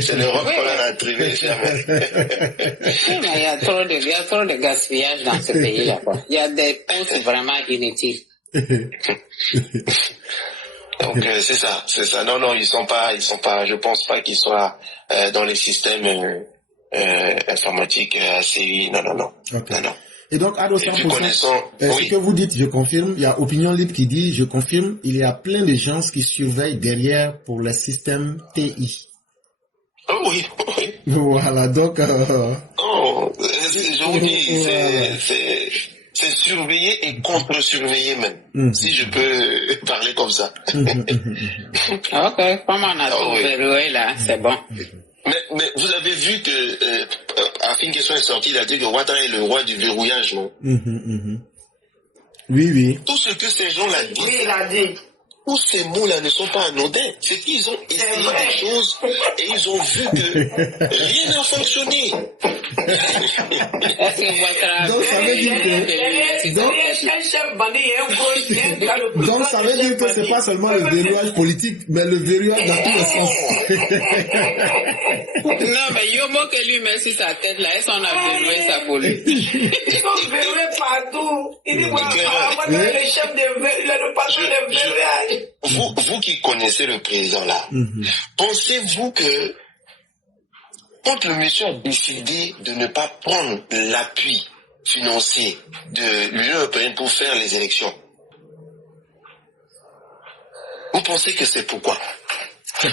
C'est l'Europe qu'on a attribué, cher. Mais il y a trop de gaspillage dans ce pays-là, quoi. Il y a des postes vraiment inutiles. Donc c'est ça. Non, ils sont pas. Je pense pas qu'ils soient dans les systèmes informatiques ACI. Non. Okay. Non. Et donc, Ado 100%, oui. Ce que vous dites, je confirme. Il y a Opinion Libre qui dit, je confirme, il y a plein de gens qui surveillent derrière pour les systèmes TI. Oh oui. Voilà, donc... je vous dis, c'est surveiller et contre-surveiller même, si je peux parler comme ça. Ok, comme on a tout verrouillé là, c'est bon. Mais vous avez vu que Afin Question est sorti, il a dit que Ouattara est le roi du verrouillage, non? Oui. Tout ce que ces gens-là disent, Oui, il a dit. tous ces mots-là ne sont pas anodins. C'est qu'ils ont essayé des choses et ils ont vu que rien n'a fonctionné. Donc ça veut dire que donc ça veut dire que c'est pas seulement le verrouillage politique, mais le verrouillage dans tous les sens. Non, mais Yomo que lui met sur sa tête là, est-ce qu'on a verrouillé sa politique? Ils sont verrouillés partout. Il dit, le chef le patron de verrouillage. Vous qui connaissez le président là, pensez-vous que quand le monsieur a décidé de ne pas prendre l'appui financier de l'Union européenne pour faire les élections, vous pensez que c'est pourquoi?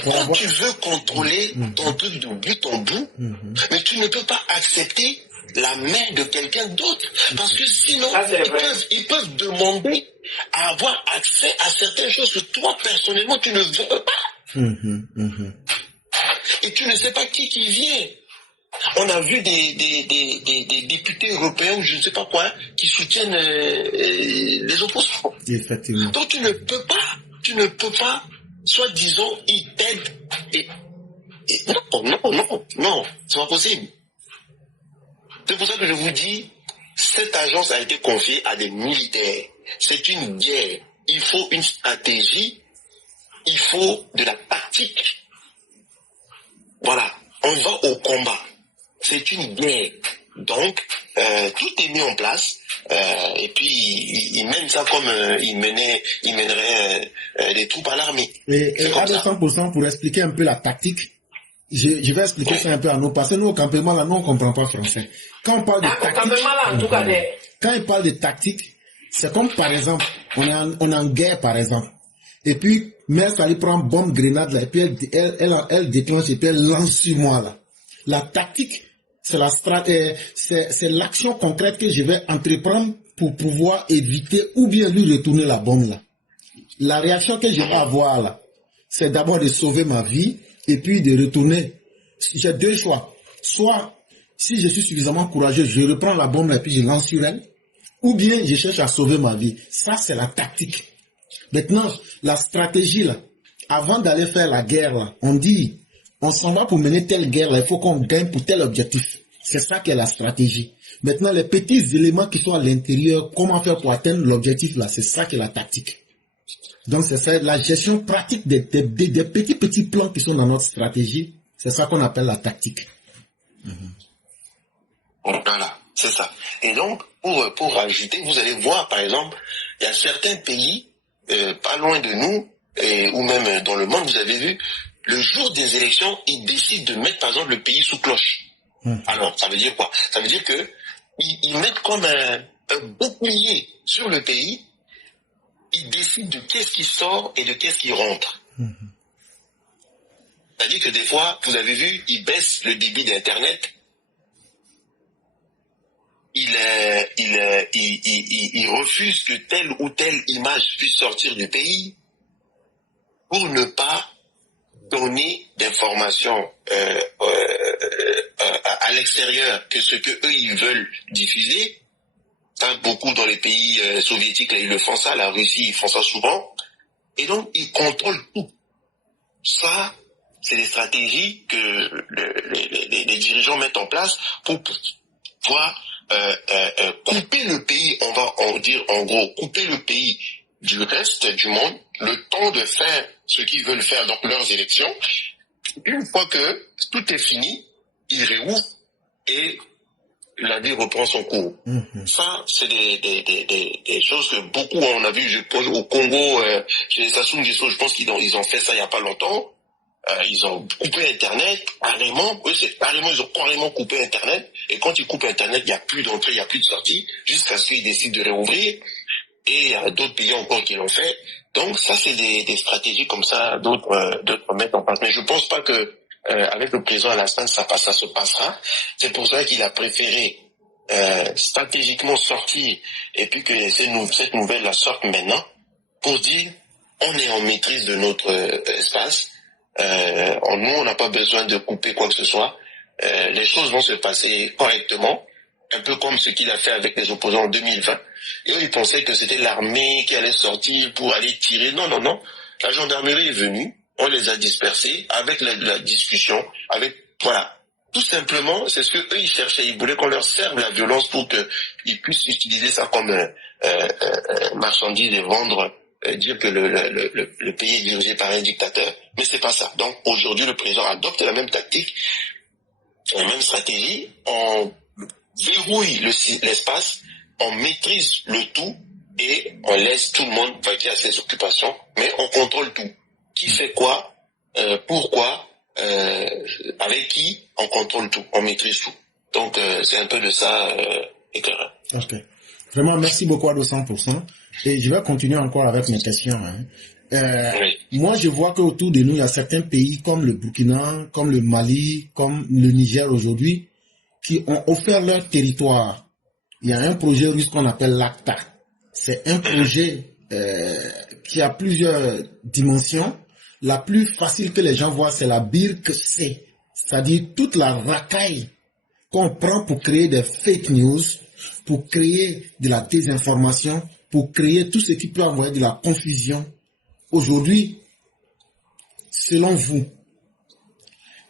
Quand tu veux contrôler ton truc de but en bout, mais tu ne peux pas accepter la main de quelqu'un d'autre. Parce que sinon, ils peuvent demander à avoir accès à certaines choses que toi, personnellement, tu ne veux pas. Et tu ne sais pas qui vient. On a vu des députés européens ou je ne sais pas quoi qui soutiennent les opposants. Effectivement. Donc tu ne peux pas, soi-disant, ils t'aident. Non, c'est pas possible. C'est pour ça que je vous dis, cette agence a été confiée à des militaires. C'est une guerre. Il faut une stratégie, il faut de la tactique. Voilà, on va au combat. C'est une guerre. Donc, tout est mis en place. Et puis, ils mènent ça comme ils mèneraient des troupes à l'armée. Et à 100% pour expliquer un peu la tactique, Je vais expliquer ça un peu à nous, parce que nous, au campement, là, nous, on ne comprend pas français. Quand on parle de tactique, quand il parle de tactique, c'est comme, par exemple, on est en guerre, par exemple. Et puis, Mère Sali prend bombe grenade, là, et puis elle déclenche, et puis elle lance sur moi, là. La tactique, c'est c'est l'action concrète que je vais entreprendre pour pouvoir éviter ou bien lui retourner la bombe, là. La réaction que je vais avoir, là, c'est d'abord de sauver ma vie, et puis de retourner. J'ai deux choix. Soit, si je suis suffisamment courageux, je reprends la bombe, là, et puis je lance sur elle. Ou bien je cherche à sauver ma vie. Ça, c'est la tactique. Maintenant, la stratégie, là, avant d'aller faire la guerre, là, on dit, on s'en va pour mener telle guerre, là, il faut qu'on gagne pour tel objectif. C'est ça qui est la stratégie. Maintenant, les petits éléments qui sont à l'intérieur, comment faire pour atteindre l'objectif, là, c'est ça qui est la tactique. Donc, c'est ça, la gestion pratique des petits plans qui sont dans notre stratégie, c'est ça qu'on appelle la tactique. Voilà, c'est ça. Et donc, pour ajouter, vous allez voir, par exemple, il y a certains pays, pas loin de nous, ou même dans le monde, vous avez vu, le jour des élections, ils décident de mettre, par exemple, le pays sous cloche. Alors, ça veut dire quoi? Ça veut dire que ils mettent comme un bouclier sur le pays, ils décident de qu'est-ce qui sort et de qu'est-ce qui rentre. C'est-à-dire que des fois, vous avez vu, ils baissent le débit d'Internet, il refuse que telle ou telle image puisse sortir du pays pour ne pas donner d'informations à l'extérieur que ce que eux ils veulent diffuser. Ça, beaucoup dans les pays soviétiques, là, ils le font ça, la Russie, ils font ça souvent. Et donc, ils contrôlent tout. Ça, c'est des stratégies que les dirigeants mettent en place pour pouvoir couper le pays, on va en dire en gros, couper le pays du reste du monde, le temps de faire ce qu'ils veulent faire dans leurs élections. Une fois que tout est fini, ils réouvrent et la vie reprend son cours. Ça, c'est des choses que beaucoup, on a vu au Congo, chez les Sassou Nguesso, je pense qu'ils ont fait ça il n'y a pas longtemps. Ils ont coupé Internet, carrément, ils ont carrément coupé Internet, et quand ils coupent Internet, il n'y a plus d'entrée, il n'y a plus de sortie, jusqu'à ce qu'ils décident de réouvrir, et il y a d'autres pays encore qui l'ont fait. Donc ça, c'est des stratégies comme ça, d'autres mettent en place. Mais je pense pas que avec le président Alassane, ça se passera. C'est pour ça qu'il a préféré stratégiquement sortir, et puis que cette nouvelle la sorte maintenant, pour dire, on est en maîtrise de notre espace. Nous, on n'a pas besoin de couper quoi que ce soit. Les choses vont se passer correctement, un peu comme ce qu'il a fait avec les opposants en 2020. Et eux, ils pensaient que c'était l'armée qui allait sortir pour aller tirer. Non. La gendarmerie est venue, on les a dispersés avec la discussion, voilà. Tout simplement, c'est ce que eux, ils cherchaient. Ils voulaient qu'on leur serve la violence pour qu'ils puissent utiliser ça comme marchandise et vendre, dire que le pays est dirigé par un dictateur, mais c'est pas ça. Donc aujourd'hui, le président adopte la même tactique, la même stratégie, on verrouille l'espace, on maîtrise le tout et on laisse tout le monde vaquer à ses occupations, mais on contrôle tout. Qui fait quoi, pourquoi, avec qui, on contrôle tout, on maîtrise tout. Donc c'est un peu de ça, éclairant. Ok. Vraiment, merci beaucoup à 200%. Et je vais continuer encore avec mes questions. Oui. Moi, je vois qu'autour de nous, il y a certains pays comme le Burkina, comme le Mali, comme le Niger aujourd'hui, qui ont offert leur territoire. Il y a un projet russe qu'on appelle l'ACTA. C'est un projet qui a plusieurs dimensions. La plus facile que les gens voient, c'est la BIRC C. C'est-à-dire toute la racaille qu'on prend pour créer des fake news, pour créer de la désinformation, pour créer tout ce qui peut envoyer de la confusion. Aujourd'hui, selon vous,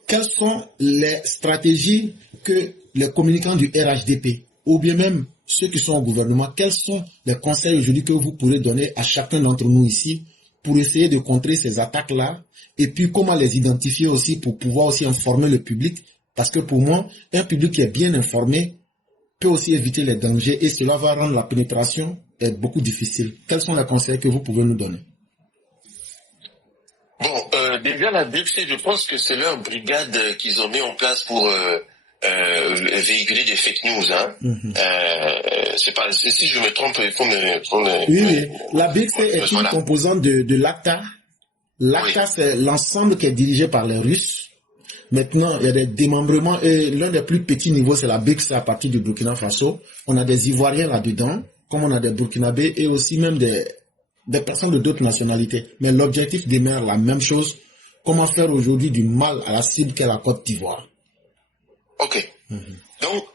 quelles sont les stratégies que les communicants du RHDP, ou bien même ceux qui sont au gouvernement, quels sont les conseils aujourd'hui que vous pourrez donner à chacun d'entre nous ici pour essayer de contrer ces attaques-là, et puis comment les identifier aussi pour pouvoir aussi informer le public, parce que pour moi, un public qui est bien informé peut aussi éviter les dangers, et cela va rendre la pénétration beaucoup difficile. Quels sont les conseils que vous pouvez nous donner? Bon, déjà la BIC, je pense que c'est leur brigade qu'ils ont mis en place pour véhiculer des fake news. Hein. C'est pas, si je me trompe, il faut me oui. La BIC est une composante de l'ACTA. L'ACTA, c'est l'ensemble qui est dirigé par les Russes. Maintenant, il y a des démembrements et l'un des plus petits niveaux, c'est la BIC, c'est à partir du Burkina Faso. On a des Ivoiriens là-dedans, comme on a des Burkinabés et aussi même des personnes de d'autres nationalités. Mais l'objectif demeure la même chose. Comment faire aujourd'hui du mal à la cible qu'est la Côte d'Ivoire. Ok. Donc,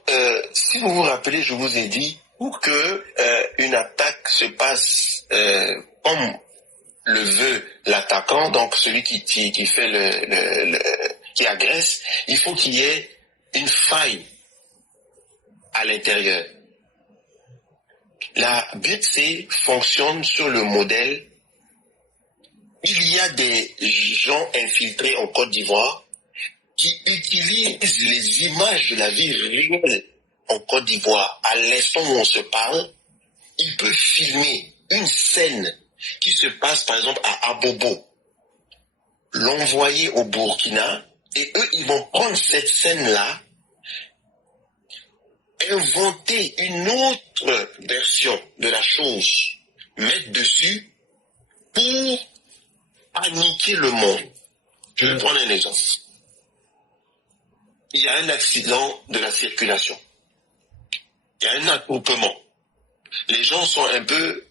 si vous vous rappelez, je vous ai dit, pour que une attaque se passe comme le veut l'attaquant, donc celui qui fait qui agresse, il faut qu'il y ait une faille à l'intérieur. La BIC fonctionne sur le modèle. Il y a des gens infiltrés en Côte d'Ivoire qui utilisent les images de la vie réelle en Côte d'Ivoire. À l'instant où on se parle, ils peuvent filmer une scène qui se passe par exemple à Abobo, l'envoyer au Burkina, et eux, ils vont prendre cette scène-là, inventer une autre version de la chose, mettre dessus pour paniquer le monde. Je vais prendre un exemple. Il y a un accident de la circulation. Il y a un attroupement. Les gens sont un peu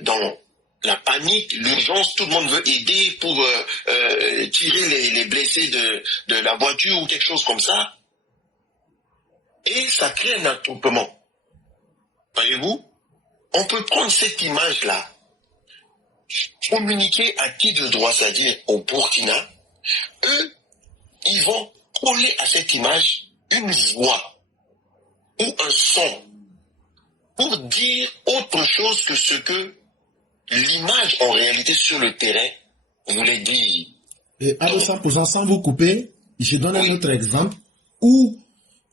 dans la panique, l'urgence, tout le monde veut aider pour tirer les blessés de la voiture ou quelque chose comme ça. Et ça crée un attroupement. Voyez-vous, on peut prendre cette image-là, communiquer à qui de droit, c'est-à-dire au Burkina. Eux, ils vont coller à cette image une voix ou un son pour dire autre chose que ce que l'image en réalité sur le terrain voulait dire. Et à 100%, sans vous couper, je donne un autre exemple où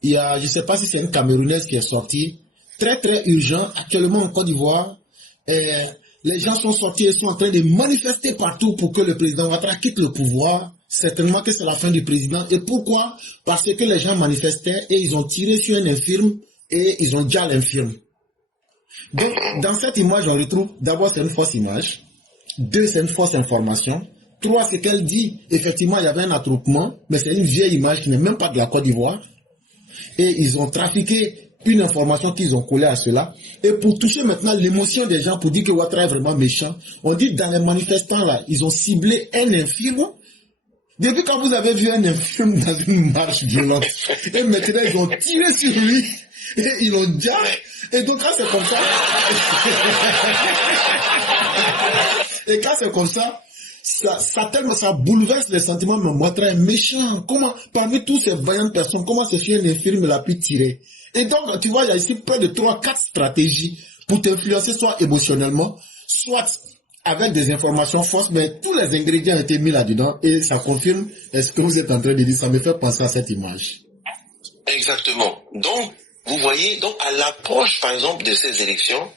il y a, je ne sais pas si c'est une Camerounaise qui est sortie, très très urgent, actuellement en Côte d'Ivoire, les gens sont sortis et sont en train de manifester partout pour que le président Ouattara quitte le pouvoir. Certainement que c'est la fin du président. Et pourquoi? Parce que les gens manifestaient et ils ont tiré sur un infirme et ils ont déjà l'infirme. Donc, dans cette image, on retrouve, d'abord, c'est une fausse image. 2, c'est une fausse information. 3, c'est qu'elle dit, effectivement, il y avait un attroupement, mais c'est une vieille image qui n'est même pas de la Côte d'Ivoire. Et ils ont trafiqué une information qu'ils ont collée à cela. Et pour toucher maintenant l'émotion des gens, pour dire que Ouattara est vraiment méchant, on dit dans les manifestants là, ils ont ciblé un infirme. Depuis quand vous avez vu un infirme dans une marche violente, et maintenant ils ont tiré sur lui, et ils l'ont déjà. Et donc quand c'est comme ça, et quand c'est comme ça, ça bouleverse les sentiments, mais Ouattara est méchant. Comment, parmi tous ces vaillantes personnes, comment ce fait un infirme l'a pu tirer? Et donc, tu vois, il y a ici près de 3-4 stratégies pour t'influencer, soit émotionnellement, soit avec des informations fausses, mais tous les ingrédients ont été mis là-dedans et ça confirme ce que vous êtes en train de dire. Ça me fait penser à cette image. Exactement. Donc, vous voyez, donc à l'approche, par exemple, de ces élections,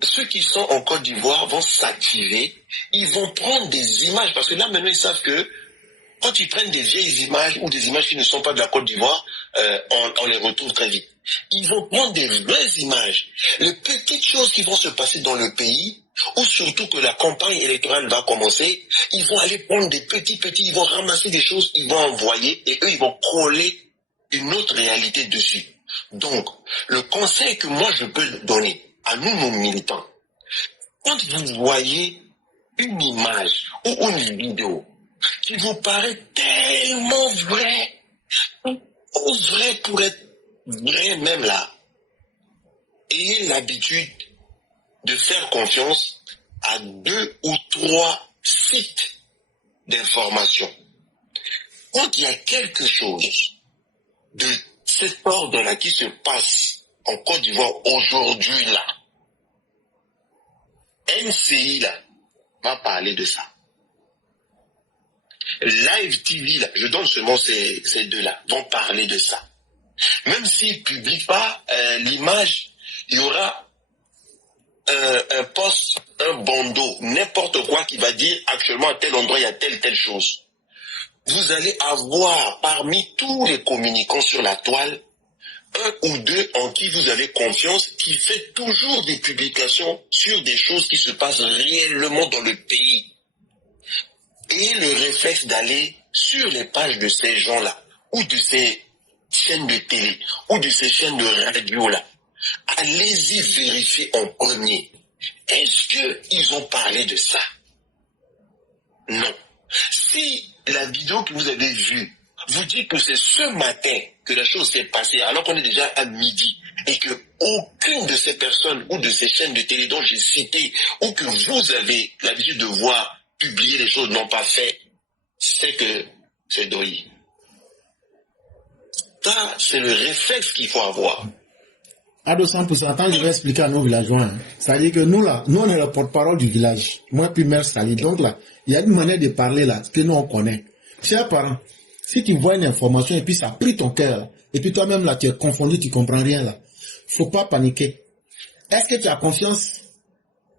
ceux qui sont en Côte d'Ivoire vont s'activer, ils vont prendre des images, parce que là maintenant ils savent que quand ils prennent des vieilles images ou des images qui ne sont pas de la Côte d'Ivoire, on les retrouve très vite. Ils vont prendre des vraies images, les petites choses qui vont se passer dans le pays, ou surtout que la campagne électorale va commencer, ils vont aller prendre des petits, ils vont ramasser des choses, ils vont envoyer, et eux ils vont coller une autre réalité dessus. Donc, le conseil que moi je peux donner à nous, nos militants, quand vous voyez une image ou une vidéo qui vous paraît tellement vrai, ou vrai pour être vrai même là, ayez l'habitude de faire confiance à 2 ou 3 sites d'information. Quand il y a quelque chose de cet ordre-là qui se passe en Côte d'Ivoire aujourd'hui là, NCI là, va parler de ça. Live TV là, je donne seulement ces deux-là, vont parler de ça. Même s'ils ne publient pas l'image, il y aura un poste, un bandeau, n'importe quoi qui va dire actuellement à tel endroit il y a telle chose. Vous allez avoir parmi tous les communicants sur la toile, un ou deux en qui vous avez confiance, qui fait toujours des publications sur des choses qui se passent réellement dans le pays. Et le réflexe d'aller sur les pages de ces gens-là, ou de ces chaînes de télé, ou de ces chaînes de radio-là, allez-y vérifier en premier. Est-ce qu'ils ont parlé de ça? Non. Si la vidéo que vous avez vue vous dit que c'est ce matin que la chose s'est passée, alors qu'on est déjà à midi, et que aucune de ces personnes ou de ces chaînes de télé dont j'ai cité, ou que vous avez l'habitude de voir publier les choses n'ont pas fait, c'est que c'est Doyi. Ça, c'est le réflexe qu'il faut avoir. À 200%, je vais expliquer à nos villageois. Hein. C'est-à-dire que nous, là, nous, on est le porte-parole du village. Moi, puis maire Sali. Donc, là, il y a une manière de parler, là, que nous, on connaît. Chers parents, si tu vois une information et puis ça a pris ton cœur, et puis toi-même, là, tu es confondu, tu comprends rien, là, faut pas paniquer. Est-ce que tu as confiance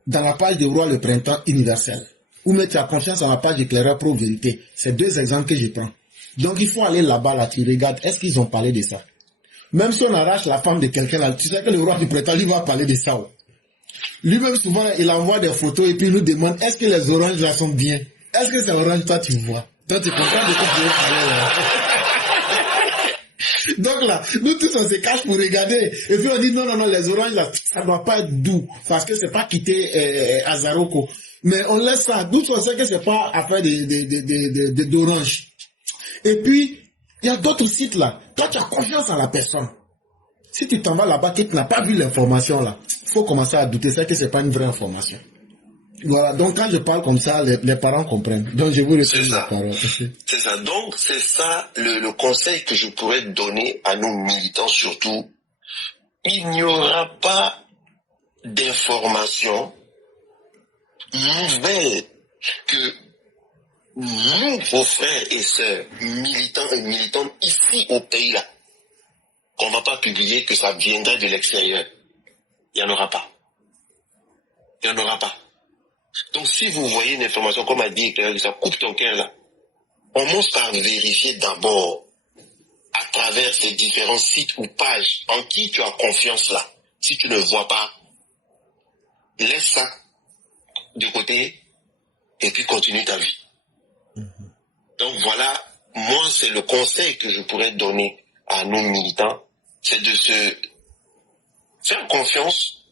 dans la page de Roi le Printemps universel? Ou mais tu as confiance dans la page d'éclaireur pro vérité? C'est deux exemples que je prends. Donc, il faut aller là-bas, là, tu regardes, est-ce qu'ils ont parlé de ça? Même si on arrache la femme de quelqu'un là, tu sais que le roi du printemps, lui va parler de ça. Lui-même, souvent, il envoie des photos et puis il nous demande, est-ce que les oranges là sont bien? Est-ce que c'est orange, toi tu vois? Toi tu comprends de quoi tu veux parler là. Donc là, nous tous on se cache pour regarder. Et puis on dit, non, les oranges là, ça ne doit pas être doux. Parce que c'est pas quitté Azaroko. Mais on laisse ça. Nous on sait que c'est pas affaire d'orange. Et puis, il y a d'autres sites là. Toi, tu as confiance en la personne. Si tu t'en vas là-bas et que tu n'as pas vu l'information là, il faut commencer à douter ça que ce n'est pas une vraie information. Voilà. Donc, quand je parle comme ça, les parents comprennent. Donc, je vous réponds la parole. C'est ça. Donc, c'est ça le conseil que je pourrais donner à nos militants surtout. Il n'y aura pas d'informations nouvelles que nous, vos frères et sœurs, militants et militantes ici au pays là, qu'on ne va pas publier que ça viendrait de l'extérieur. Il n'y en aura pas. Il n'y en aura pas. Donc si vous voyez une information, comme a dit, ça coupe ton cœur là, on commence par vérifier d'abord à travers ces différents sites ou pages en qui tu as confiance là. Si tu ne vois pas, laisse ça de côté et puis continue ta vie. Donc voilà, moi c'est le conseil que je pourrais donner à nos militants, c'est de se faire confiance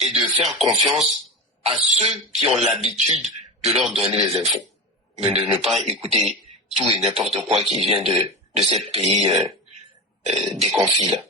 et de faire confiance à ceux qui ont l'habitude de leur donner les infos, mais de ne pas écouter tout et n'importe quoi qui vient de ces pays des conflits là.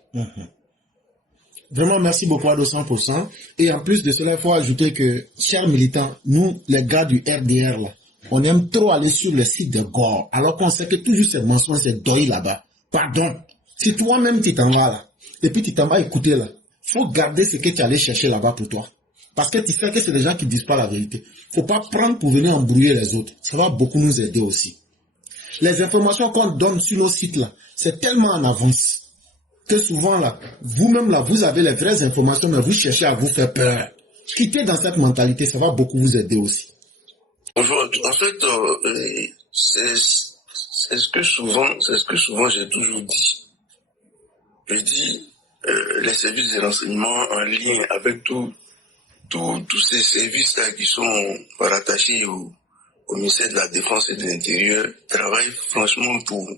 Vraiment, merci beaucoup à 200%. Et en plus de cela, il faut ajouter que, chers militants, nous, les gars du RDR là, on aime trop aller sur le site de Gore, alors qu'on sait que toujours ces mensonges, c'est Doyi là-bas. Pardon. Si toi-même tu t'en vas là, et puis tu t'en vas écouter là, faut garder ce que tu allais chercher là-bas pour toi. Parce que tu sais que c'est des gens qui disent pas la vérité. Faut pas prendre pour venir embrouiller les autres. Ça va beaucoup nous aider aussi. Les informations qu'on donne sur nos sites là, c'est tellement en avance que souvent là, vous-même là, vous avez les vraies informations, mais vous cherchez à vous faire peur. Quittez dans cette mentalité, ça va beaucoup vous aider aussi. En fait, c'est ce que souvent j'ai toujours dit. Je dis les services de renseignement en lien avec tous ces services-là qui sont rattachés au ministère de la Défense et de l'Intérieur travaillent franchement pour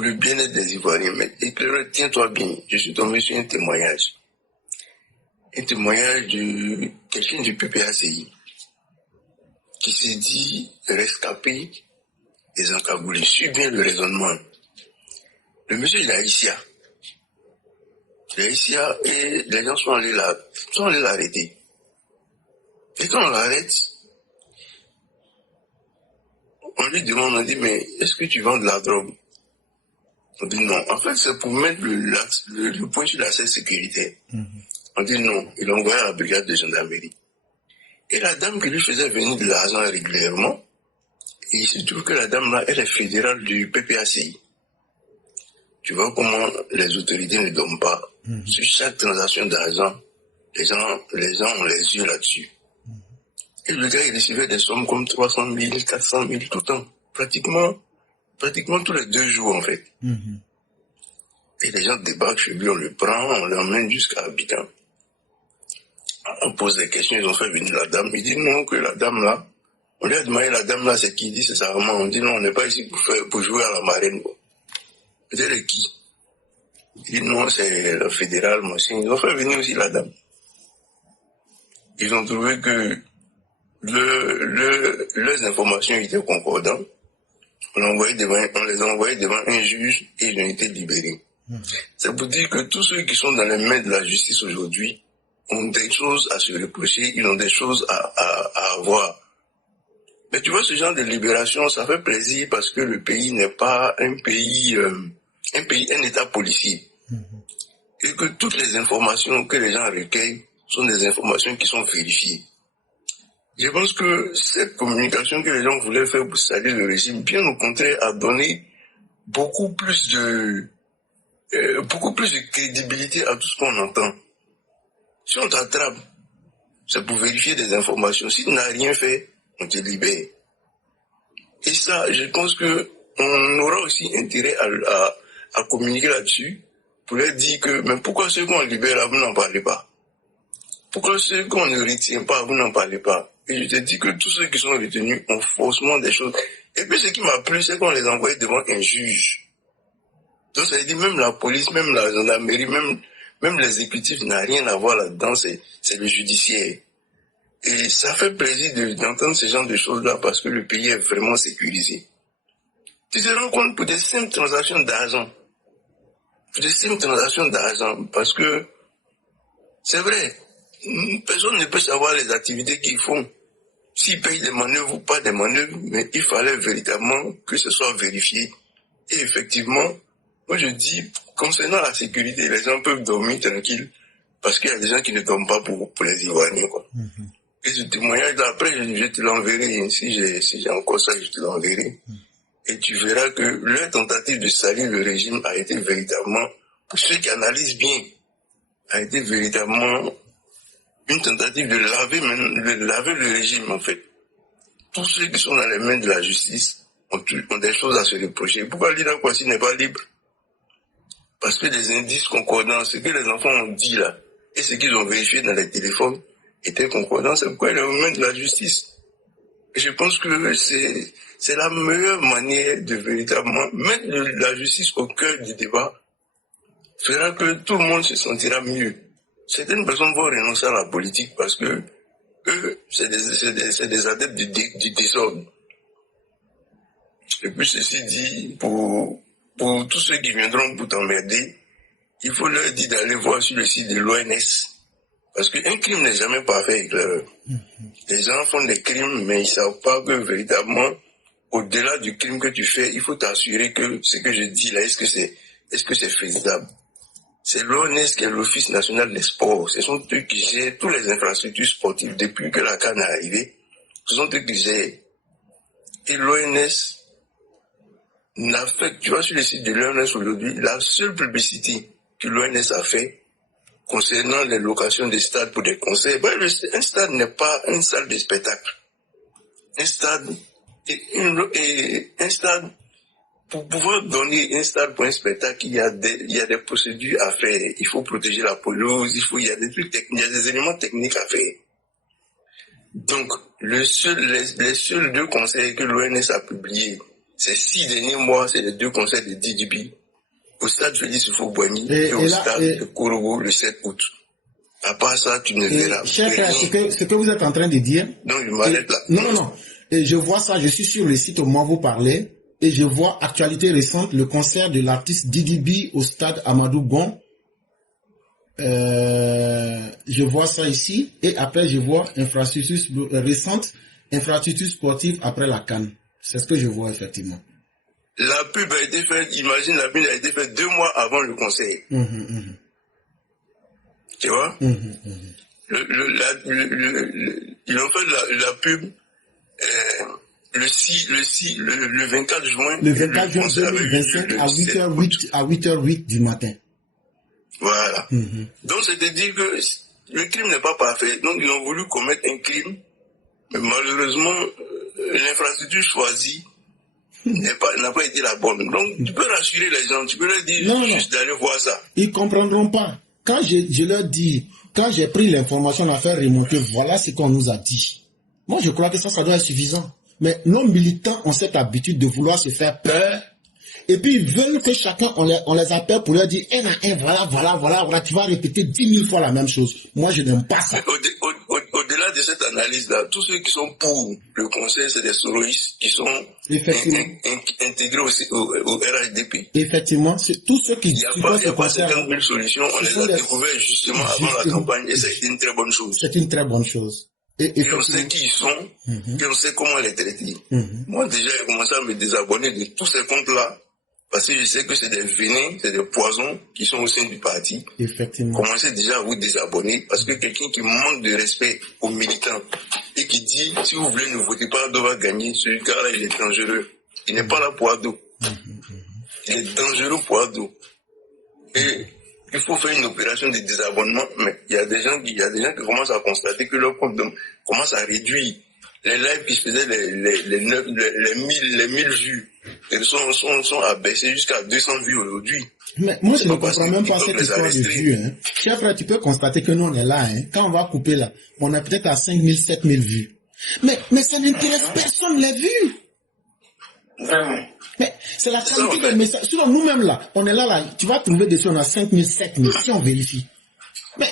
le bien-être des Ivoiriens. Mais éclaireur, tiens-toi bien, je suis tombé sur un témoignage. Un témoignage de quelqu'un du PPACI qui s'est dit rescapé des encagoulés. Suis bien le raisonnement. Le monsieur, il est haïtien. Il est haïtien et les gens sont allés l'arrêter. Et quand on l'arrête, on lui demande, on dit, mais est-ce que tu vends de la drogue? On dit non. En fait, c'est pour mettre le point sur la sécurité. On dit non. Il a envoyé à la brigade de gendarmerie. Et la dame qui lui faisait venir de l'argent régulièrement, et il se trouve que la dame là, elle est fédérale du PPACI. Tu vois comment les autorités ne dorment pas. Sur chaque transaction d'argent, Les gens ont les yeux là-dessus. Et le gars, il recevait des sommes comme 300 000, 400 000 tout le temps. Pratiquement tous les 2 jours, en fait. Et les gens débarquent chez lui, on le prend, on l'emmène jusqu'à Abidjan. On pose des questions, ils ont fait venir la dame. Il dit non, que la dame là, on lui a demandé la dame là, c'est qui? Il dit c'est sa maman. On dit non, on n'est pas ici pour jouer à la marraine. Vous êtes qui? Il dit non, c'est le fédéral, machin. Ils ont fait venir aussi la dame. Ils ont trouvé que leurs informations étaient concordantes. On les a envoyés devant un juge et ils ont été libérés. C'est pour dire que tous ceux qui sont dans les mains de la justice aujourd'hui ont des choses à se reprocher, ils ont des choses à avoir. Mais tu vois, ce genre de libération, ça fait plaisir parce que le pays n'est pas un État policier. Et que toutes les informations que les gens recueillent sont des informations qui sont vérifiées. Je pense que cette communication que les gens voulaient faire pour saluer le régime, bien au contraire, a donné beaucoup plus de crédibilité à tout ce qu'on entend. Si on t'attrape, c'est pour vérifier des informations. Si tu n'as rien fait, on te libère. Et ça, je pense que on aura aussi intérêt à communiquer là-dessus pour leur dire que, mais pourquoi ceux qu'on libère là, vous n'en parlez pas? Pourquoi ceux qu'on ne retient pas, vous n'en parlez pas? Et je te dis que tous ceux qui sont retenus ont forcément des choses. Et puis ce qui m'a plu, c'est qu'on les envoyait devant un juge. Donc ça veut dire même la police, même la gendarmerie, même l'exécutif n'a rien à voir là-dedans, c'est le judiciaire. Et ça fait plaisir d'entendre ce genre de choses-là parce que le pays est vraiment sécurisé. Tu te rends compte pour des simples transactions d'argent. Parce que c'est vrai, personne ne peut savoir les activités qu'ils font. S'ils payent des manœuvres ou pas des manœuvres, mais il fallait véritablement que ce soit vérifié. Et effectivement, moi je dis, concernant la sécurité, les gens peuvent dormir tranquilles parce qu'il y a des gens qui ne dorment pas pour les Ivoiriens, quoi. Et ce témoignage-là, après, je te l'enverrai. Si j'ai encore ça, je te l'enverrai. Et tu verras que leur tentative de salir le régime a été véritablement, pour ceux qui analysent bien, a été véritablement une tentative de laver le régime, en fait. Tous ceux qui sont dans les mains de la justice ont des choses à se reprocher. Pourquoi Lina Kwasi n'est pas libre? Parce que les indices concordants, ce que les enfants ont dit là, et ce qu'ils ont vérifié dans les téléphones, étaient concordants. C'est pourquoi il est aux mains de la justice. Et je pense que c'est la meilleure manière de véritablement mettre la justice au cœur du débat, fera que tout le monde se sentira mieux. Certaines personnes vont renoncer à la politique parce que eux, c'est des adeptes du désordre. Et puis ceci dit, pour tous ceux qui viendront pour t'emmerder, il faut leur dire d'aller voir sur le site de l'ONS. Parce qu'un crime n'est jamais parfait, éclaireur. Les gens font des crimes, mais ils ne savent pas que véritablement, au-delà du crime que tu fais, il faut t'assurer que ce que je dis là, est-ce que c'est faisable? C'est l'ONS qui est l'Office national des sports. Ce sont eux qui gèrent toutes les infrastructures sportives depuis que la CAN est arrivée. Ce sont eux qui gèrent. Et l'ONS n'a fait, tu vois, sur le site de l'ONS aujourd'hui, la seule publicité que l'ONS a fait concernant les locations des stades pour des concerts, un stade n'est pas une salle de spectacle. Un stade, pour pouvoir donner un stade pour un spectacle, il y a des procédures à faire. Il faut protéger la pelouse, il y a des trucs techniques, il y a des éléments techniques à faire. Donc, les seuls 2 concerts que l'ONS a publiés, ces 6 derniers mois, c'est les 2 concerts de DDB. Au stade Félix Houphouët-Boigny et au stade de Korogo le 7 août. À part ça, tu ne verras rien. Ce que vous êtes en train de dire... Non, je m'arrête là. Non. Et je vois ça, je suis sur le site au moment où vous parlez, et je vois actualité récente, le concert de l'artiste Didi au stade Amadou Gon. Je vois ça ici, et après je vois infrastructure récente, infrastructure sportive après la CAN. C'est ce que je vois effectivement. La pub a été faite, imagine, la pub a été faite 2 mois avant le concert. Tu vois? Ils ont fait la pub le 24 juin. Le 24 juin 2025 à 8h08 du matin. Voilà. Donc c'est de dire que le crime n'est pas parfait. Donc, ils ont voulu commettre un crime. Mais malheureusement, l'infrastructure choisie n'a pas été la bonne. Donc, tu peux rassurer les gens, tu peux leur dire juste d'aller voir ça. Ils ne comprendront pas. Quand je leur dis, quand j'ai pris l'information à faire remonter, voilà ce qu'on nous a dit. Moi, je crois que ça doit être suffisant. Mais nos militants ont cette habitude de vouloir se faire peur. Et puis, ils veulent que chacun, on les appelle pour leur dire, voilà, tu vas répéter 10 000 fois la même chose. Moi, je n'aime pas ça. Au-delà de cette analyse-là, tous ceux qui sont pour le conseil, c'est des soroïstes qui sont intégrés au RHDP. Effectivement, c'est tous ceux qui... Il n'y a pas 50 000 solutions, on les a découvertes justement avant la campagne, et c'est une très bonne chose. C'est une très bonne chose. Et on sait qui ils sont, et on sait comment les traiter. Moi, déjà, j'ai commencé à me désabonner de tous ces comptes-là, parce que je sais que c'est des venins, c'est des poisons qui sont au sein du parti. Effectivement. Commencez déjà à vous désabonner, parce que quelqu'un qui manque de respect aux militants et qui dit, si vous voulez ne voter pas, Ado va gagner, ce gars-là, il est dangereux. Il n'est pas là pour Ado. Il est dangereux pour Ado. Et il faut faire une opération de désabonnement, mais il y a des gens qui commencent à constater que leur compte commence à réduire. Les lives qui se faisaient les 1000 vues sont abaissés jusqu'à 200 vues aujourd'hui. Mais moi, je ne comprends même pas cette histoire de vues. Hein. Cher frère, tu peux constater que nous, on est là. Hein. Quand on va couper là, on est peut-être à 5000, 7000 vues. Mais ça n'intéresse personne, les vues. Vraiment. Mais c'est la qualité des messages. Sinon, nous-mêmes là, on est là, tu vas trouver dessus, on a 5000, 7000, si on vérifie. Mais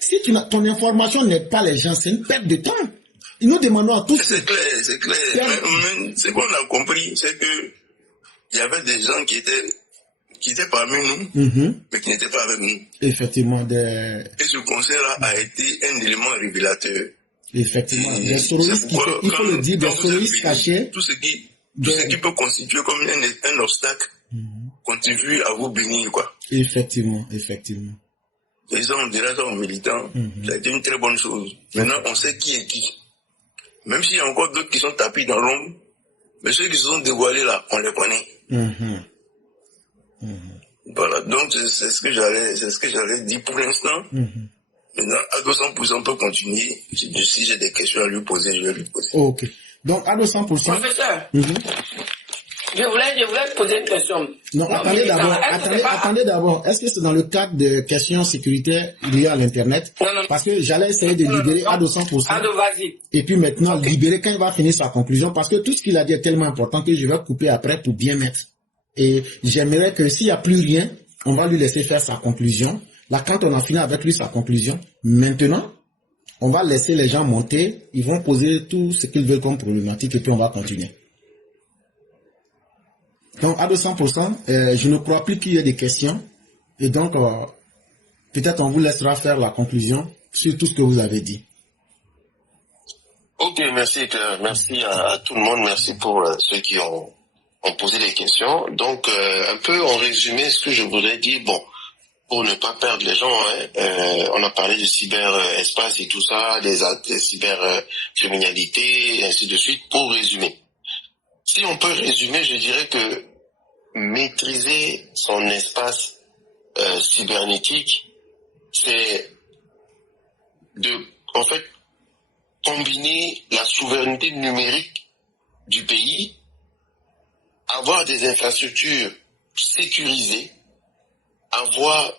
si ton information n'aide pas les gens, c'est une perte de temps. Et nous demandons à tous... C'est clair. Mais ce qu'on a compris, c'est que il y avait des gens qui étaient parmi nous, mais qui n'étaient pas avec nous. Effectivement. Et ce conseil-là a été un élément révélateur. Effectivement. Des soroïstes il faut le dire, des soroïstes cachés. Tout ce qui peut constituer comme un obstacle contribue à vous bénir, quoi. Effectivement. Les gens, on dirait ça aux militants, ça a été une très bonne chose. Maintenant, on sait qui est qui. Même s'il y a encore d'autres qui sont tapis dans l'ombre, mais ceux qui se sont dévoilés là, on les connaît. Voilà, donc c'est ce que j'allais dire pour l'instant. Maintenant, Ado 100% peut continuer. Si j'ai des questions à lui poser, je vais lui poser. Ok. Donc, Ado 100%. Professeur, je voulais te poser une question. Non, attendez d'abord. Est-ce que c'est dans le cadre de questions sécuritaires liées à l'Internet? Non. Parce que j'allais essayer de libérer Ado 100%. Ado, vas-y. Et puis maintenant, libérer quand il va finir sa conclusion. Parce que tout ce qu'il a dit est tellement important que je vais couper après pour bien mettre. Et j'aimerais que s'il n'y a plus rien, on va lui laisser faire sa conclusion. Là, quand on a fini avec lui sa conclusion, maintenant, on va laisser les gens monter. Ils vont poser tout ce qu'ils veulent comme problématique et puis on va continuer. Donc, à 200%, je ne crois plus qu'il y ait des questions. Et donc, peut-être on vous laissera faire la conclusion sur tout ce que vous avez dit. Ok, merci Claire. Merci à tout le monde. Merci pour ceux qui ont posé des questions. Donc, un peu en résumé, ce que je voudrais dire, bon, pour ne pas perdre les gens, on a parlé du cyberespace et tout ça, des cybercriminalités, et ainsi de suite, pour résumer. Si on peut résumer, je dirais que maîtriser son espace cybernétique, c'est en fait, combiner la souveraineté numérique du pays, avoir des infrastructures sécurisées, avoir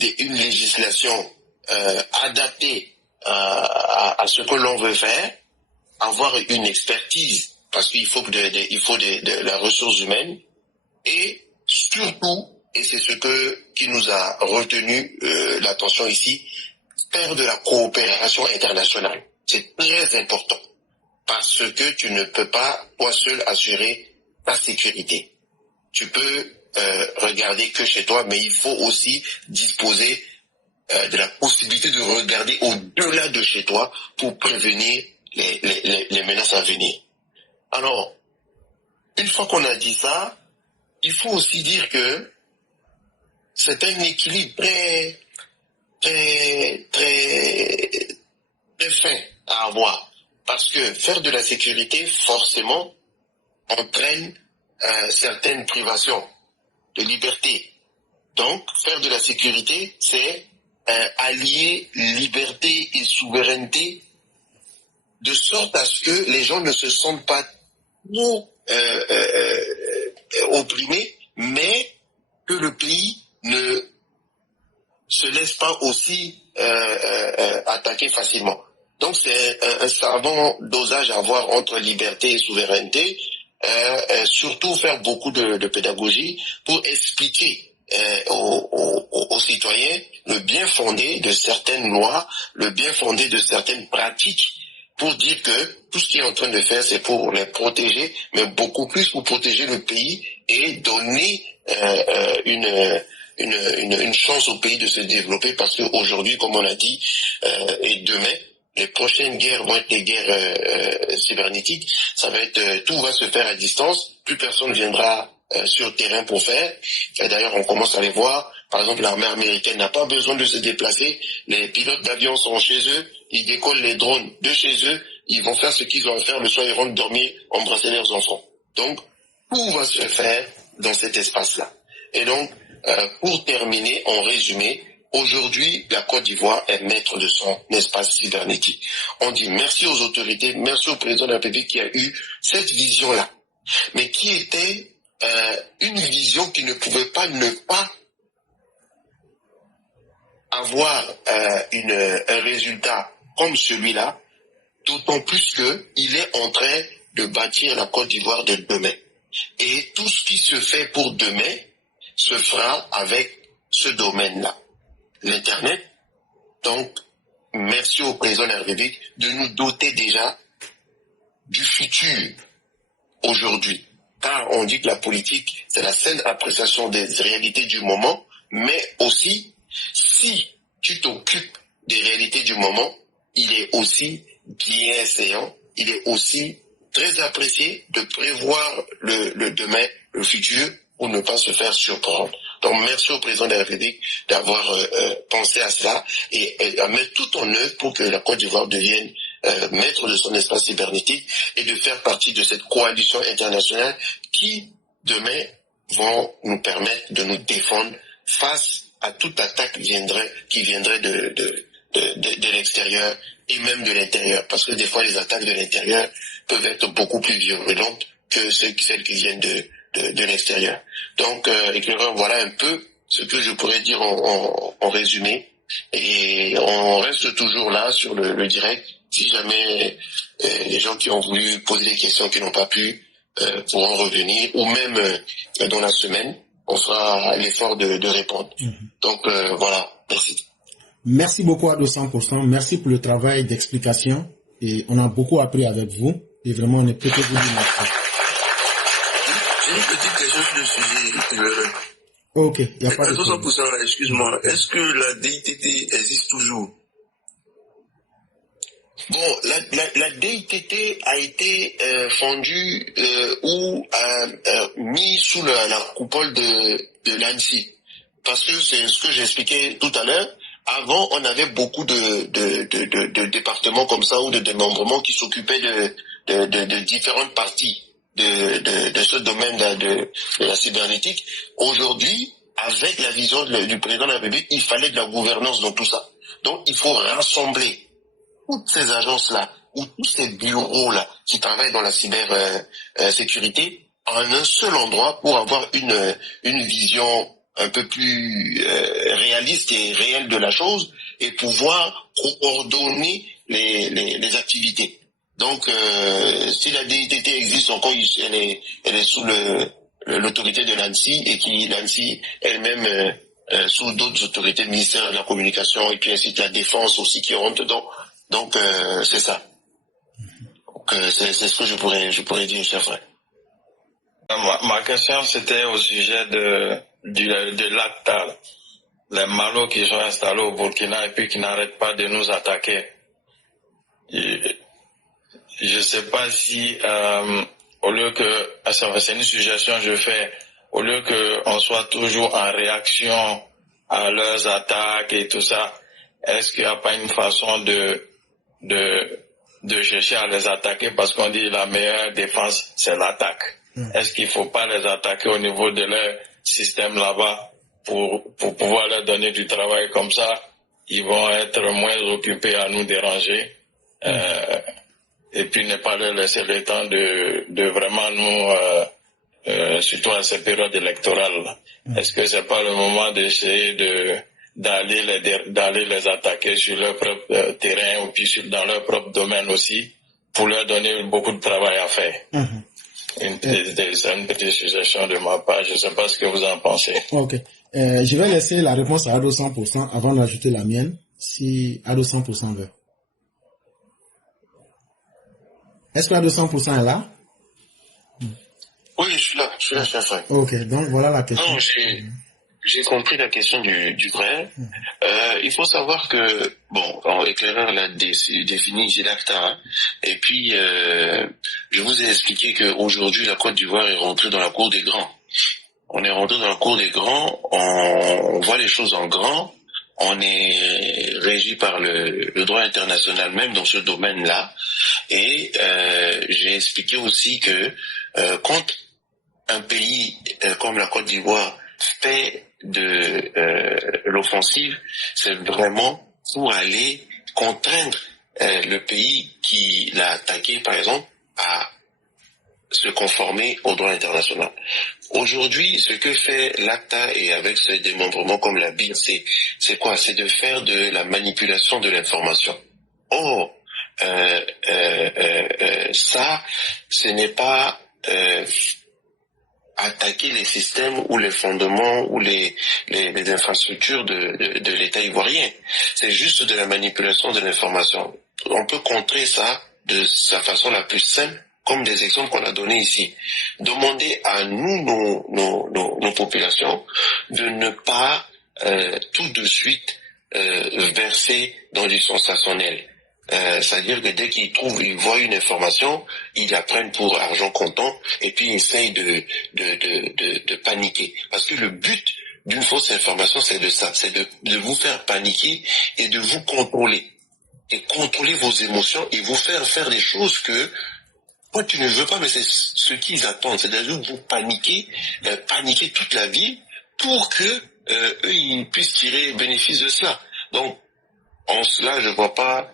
une législation adaptée à ce que l'on veut faire, avoir une expertise, parce qu'il faut de la ressource humaine, et surtout, et c'est ce qui nous a retenu l'attention ici, faire de la coopération internationale. C'est très important, parce que tu ne peux pas, toi seul, assurer ta sécurité. Tu peux regarder que chez toi, mais il faut aussi disposer de la possibilité de regarder au-delà de chez toi pour prévenir les menaces à venir. Alors, une fois qu'on a dit ça, il faut aussi dire que c'est un équilibre très fin à avoir. Parce que faire de la sécurité, forcément, entraîne certaines privations de liberté. Donc, faire de la sécurité, c'est allier liberté et souveraineté de sorte à ce que les gens ne se sentent pas trop opprimés, mais que le pays ne se laisse pas aussi attaquer facilement. Donc c'est un savant dosage à avoir entre liberté et souveraineté, surtout faire beaucoup de pédagogie pour expliquer aux citoyens le bien fondé de certaines lois, le bien fondé de certaines pratiques, pour dire que tout ce qu'il est en train de faire, c'est pour les protéger, mais beaucoup plus pour protéger le pays et donner une chance au pays de se développer, parce qu'aujourd'hui, comme on l'a dit, et demain, les prochaines guerres vont être des guerres cybernétiques. Ça va être, tout va se faire à distance. Plus personne viendra sur le terrain pour faire. Et d'ailleurs, on commence à les voir. Par exemple, l'armée américaine n'a pas besoin de se déplacer. Les pilotes d'avion sont chez eux. Ils décollent les drones de chez eux. Ils vont faire ce qu'ils ont à faire. Le soir, ils rentrent dormir, embrasser leurs enfants. Donc, tout va se faire dans cet espace-là. Et donc, pour terminer, en résumé, aujourd'hui, la Côte d'Ivoire est maître de son espace cybernétique. On dit merci aux autorités, merci au président de la République qui a eu cette vision-là, mais qui était une vision qui ne pouvait pas ne pas avoir un résultat comme celui-là, d'autant plus qu'il est en train de bâtir la Côte d'Ivoire de demain. Et tout ce qui se fait pour demain se fera avec ce domaine-là, l'Internet. Donc, merci au président de la République de nous doter déjà du futur aujourd'hui. Car on dit que la politique, c'est la saine appréciation des réalités du moment, mais aussi, si tu t'occupes des réalités du moment, il est aussi bienséant, il est aussi très apprécié de prévoir le demain, le futur, pour ne pas se faire surprendre. Donc merci au président de la République d'avoir pensé à cela et à mettre tout en œuvre pour que la Côte d'Ivoire devienne maître de son espace cybernétique et de faire partie de cette coalition internationale qui, demain, vont nous permettre de nous défendre face à toute attaque qui viendrait de l'extérieur et même de l'intérieur. Parce que des fois, les attaques de l'intérieur peuvent être beaucoup plus violentes que celles qui viennent de l'extérieur. Donc, éclaireur, voilà un peu ce que je pourrais dire en résumé. Et on reste toujours là sur le direct. Si jamais les gens qui ont voulu poser des questions qui n'ont pas pu pourront revenir, ou même dans la semaine, on fera l'effort de répondre. Donc, voilà, merci. Merci beaucoup à 200%. Merci pour le travail d'explication. Et on a beaucoup appris avec vous. Et vraiment, on ne peut que vous dire merci. J'ai une petite question sur le sujet. Ok, il n'y a pas de problème. Pour ça, excuse-moi. Est-ce que la DITT existe toujours? Bon, la DITT a été fondue ou mis sous la coupole de l'ANSSI. Parce que c'est ce que j'expliquais tout à l'heure. Avant, on avait beaucoup de départements comme ça ou de démembrements qui s'occupaient de différentes parties de ce domaine de la cybernétique. Aujourd'hui, avec la vision du président de la République, il fallait de la gouvernance dans tout ça. Donc, il faut rassembler toutes ces agences-là ou tous ces bureaux-là qui travaillent dans la cybersécurité en un seul endroit pour avoir une vision un peu plus réaliste et réelle de la chose et pouvoir coordonner les activités. Donc, si la DITT existe encore, elle est sous l'autorité de l'ANSSI et l'ANSSI elle-même sous d'autres autorités, le ministère de la Communication et puis ainsi de la Défense aussi qui rentre dedans. Donc, c'est ça. Donc, c'est ce que je pourrais dire, cher frère. Ma question, c'était au sujet de l'ACTA, les Malos qui sont installés au Burkina et puis qui n'arrêtent pas de nous attaquer. Je ne sais pas si, au lieu que, c'est une suggestion que je fais, au lieu qu'on soit toujours en réaction à leurs attaques et tout ça, est-ce qu'il n'y a pas une façon de chercher à les attaquer parce qu'on dit la meilleure défense, c'est l'attaque. Est-ce qu'il ne faut pas les attaquer au niveau de leur système là-bas pour pouvoir leur donner du travail comme ça? ils vont être moins occupés à nous déranger. Et puis ne pas leur laisser le temps de vraiment nous, surtout à cette période électorale. Est-ce que c'est pas le moment d'essayer d'aller les attaquer sur leur propre terrain ou puis dans leur propre domaine aussi, pour leur donner beaucoup de travail à faire? C'est une petite suggestion de ma part. Je ne sais pas ce que vous en pensez. Ok. Je vais laisser la réponse à Ado 100% avant d'ajouter la mienne, si Ado 100% veut. Est-ce que Ado 100% est là? Oui, je suis là, frère. Ok, donc voilà la question. Non, j'ai compris la question du frère. Il faut savoir que, bon, Éclaireur l'a défini, j'ai l'acta, hein, et puis je vous ai expliqué qu'aujourd'hui la Côte d'Ivoire est rentrée dans la cour des grands. On est rentré dans la cour des grands, on voit les choses en grand, on est régi par le droit international même dans ce domaine-là, et j'ai expliqué aussi que quand un pays comme la Côte d'Ivoire fait de l'offensive, c'est vraiment pour aller contraindre le pays qui l'a attaqué, par exemple, à se conformer au droit international. Aujourd'hui, ce que fait l'ACTA et avec ce démembrement comme la BIR, c'est quoi? C'est de faire de la manipulation de l'information. Or, ça, ce n'est pas attaquer les systèmes ou les fondements ou les infrastructures de l'État ivoirien. C'est juste de la manipulation de l'information. On peut contrer ça de sa façon la plus simple, comme des exemples qu'on a donnés ici. Demander à nous, nos populations, de ne pas tout de suite verser dans du sensationnel. C'est-à-dire que dès qu'ils voient une information, ils la prennent pour argent comptant et puis ils essayent de paniquer. Parce que le but d'une fausse information, c'est de ça, c'est de vous faire paniquer et de vous contrôler. Et contrôler vos émotions et vous faire des choses que toi tu ne veux pas, mais c'est ce qu'ils attendent. C'est-à-dire que vous paniquer toute la vie pour que eux ils puissent tirer bénéfice de cela. Donc en cela, je vois pas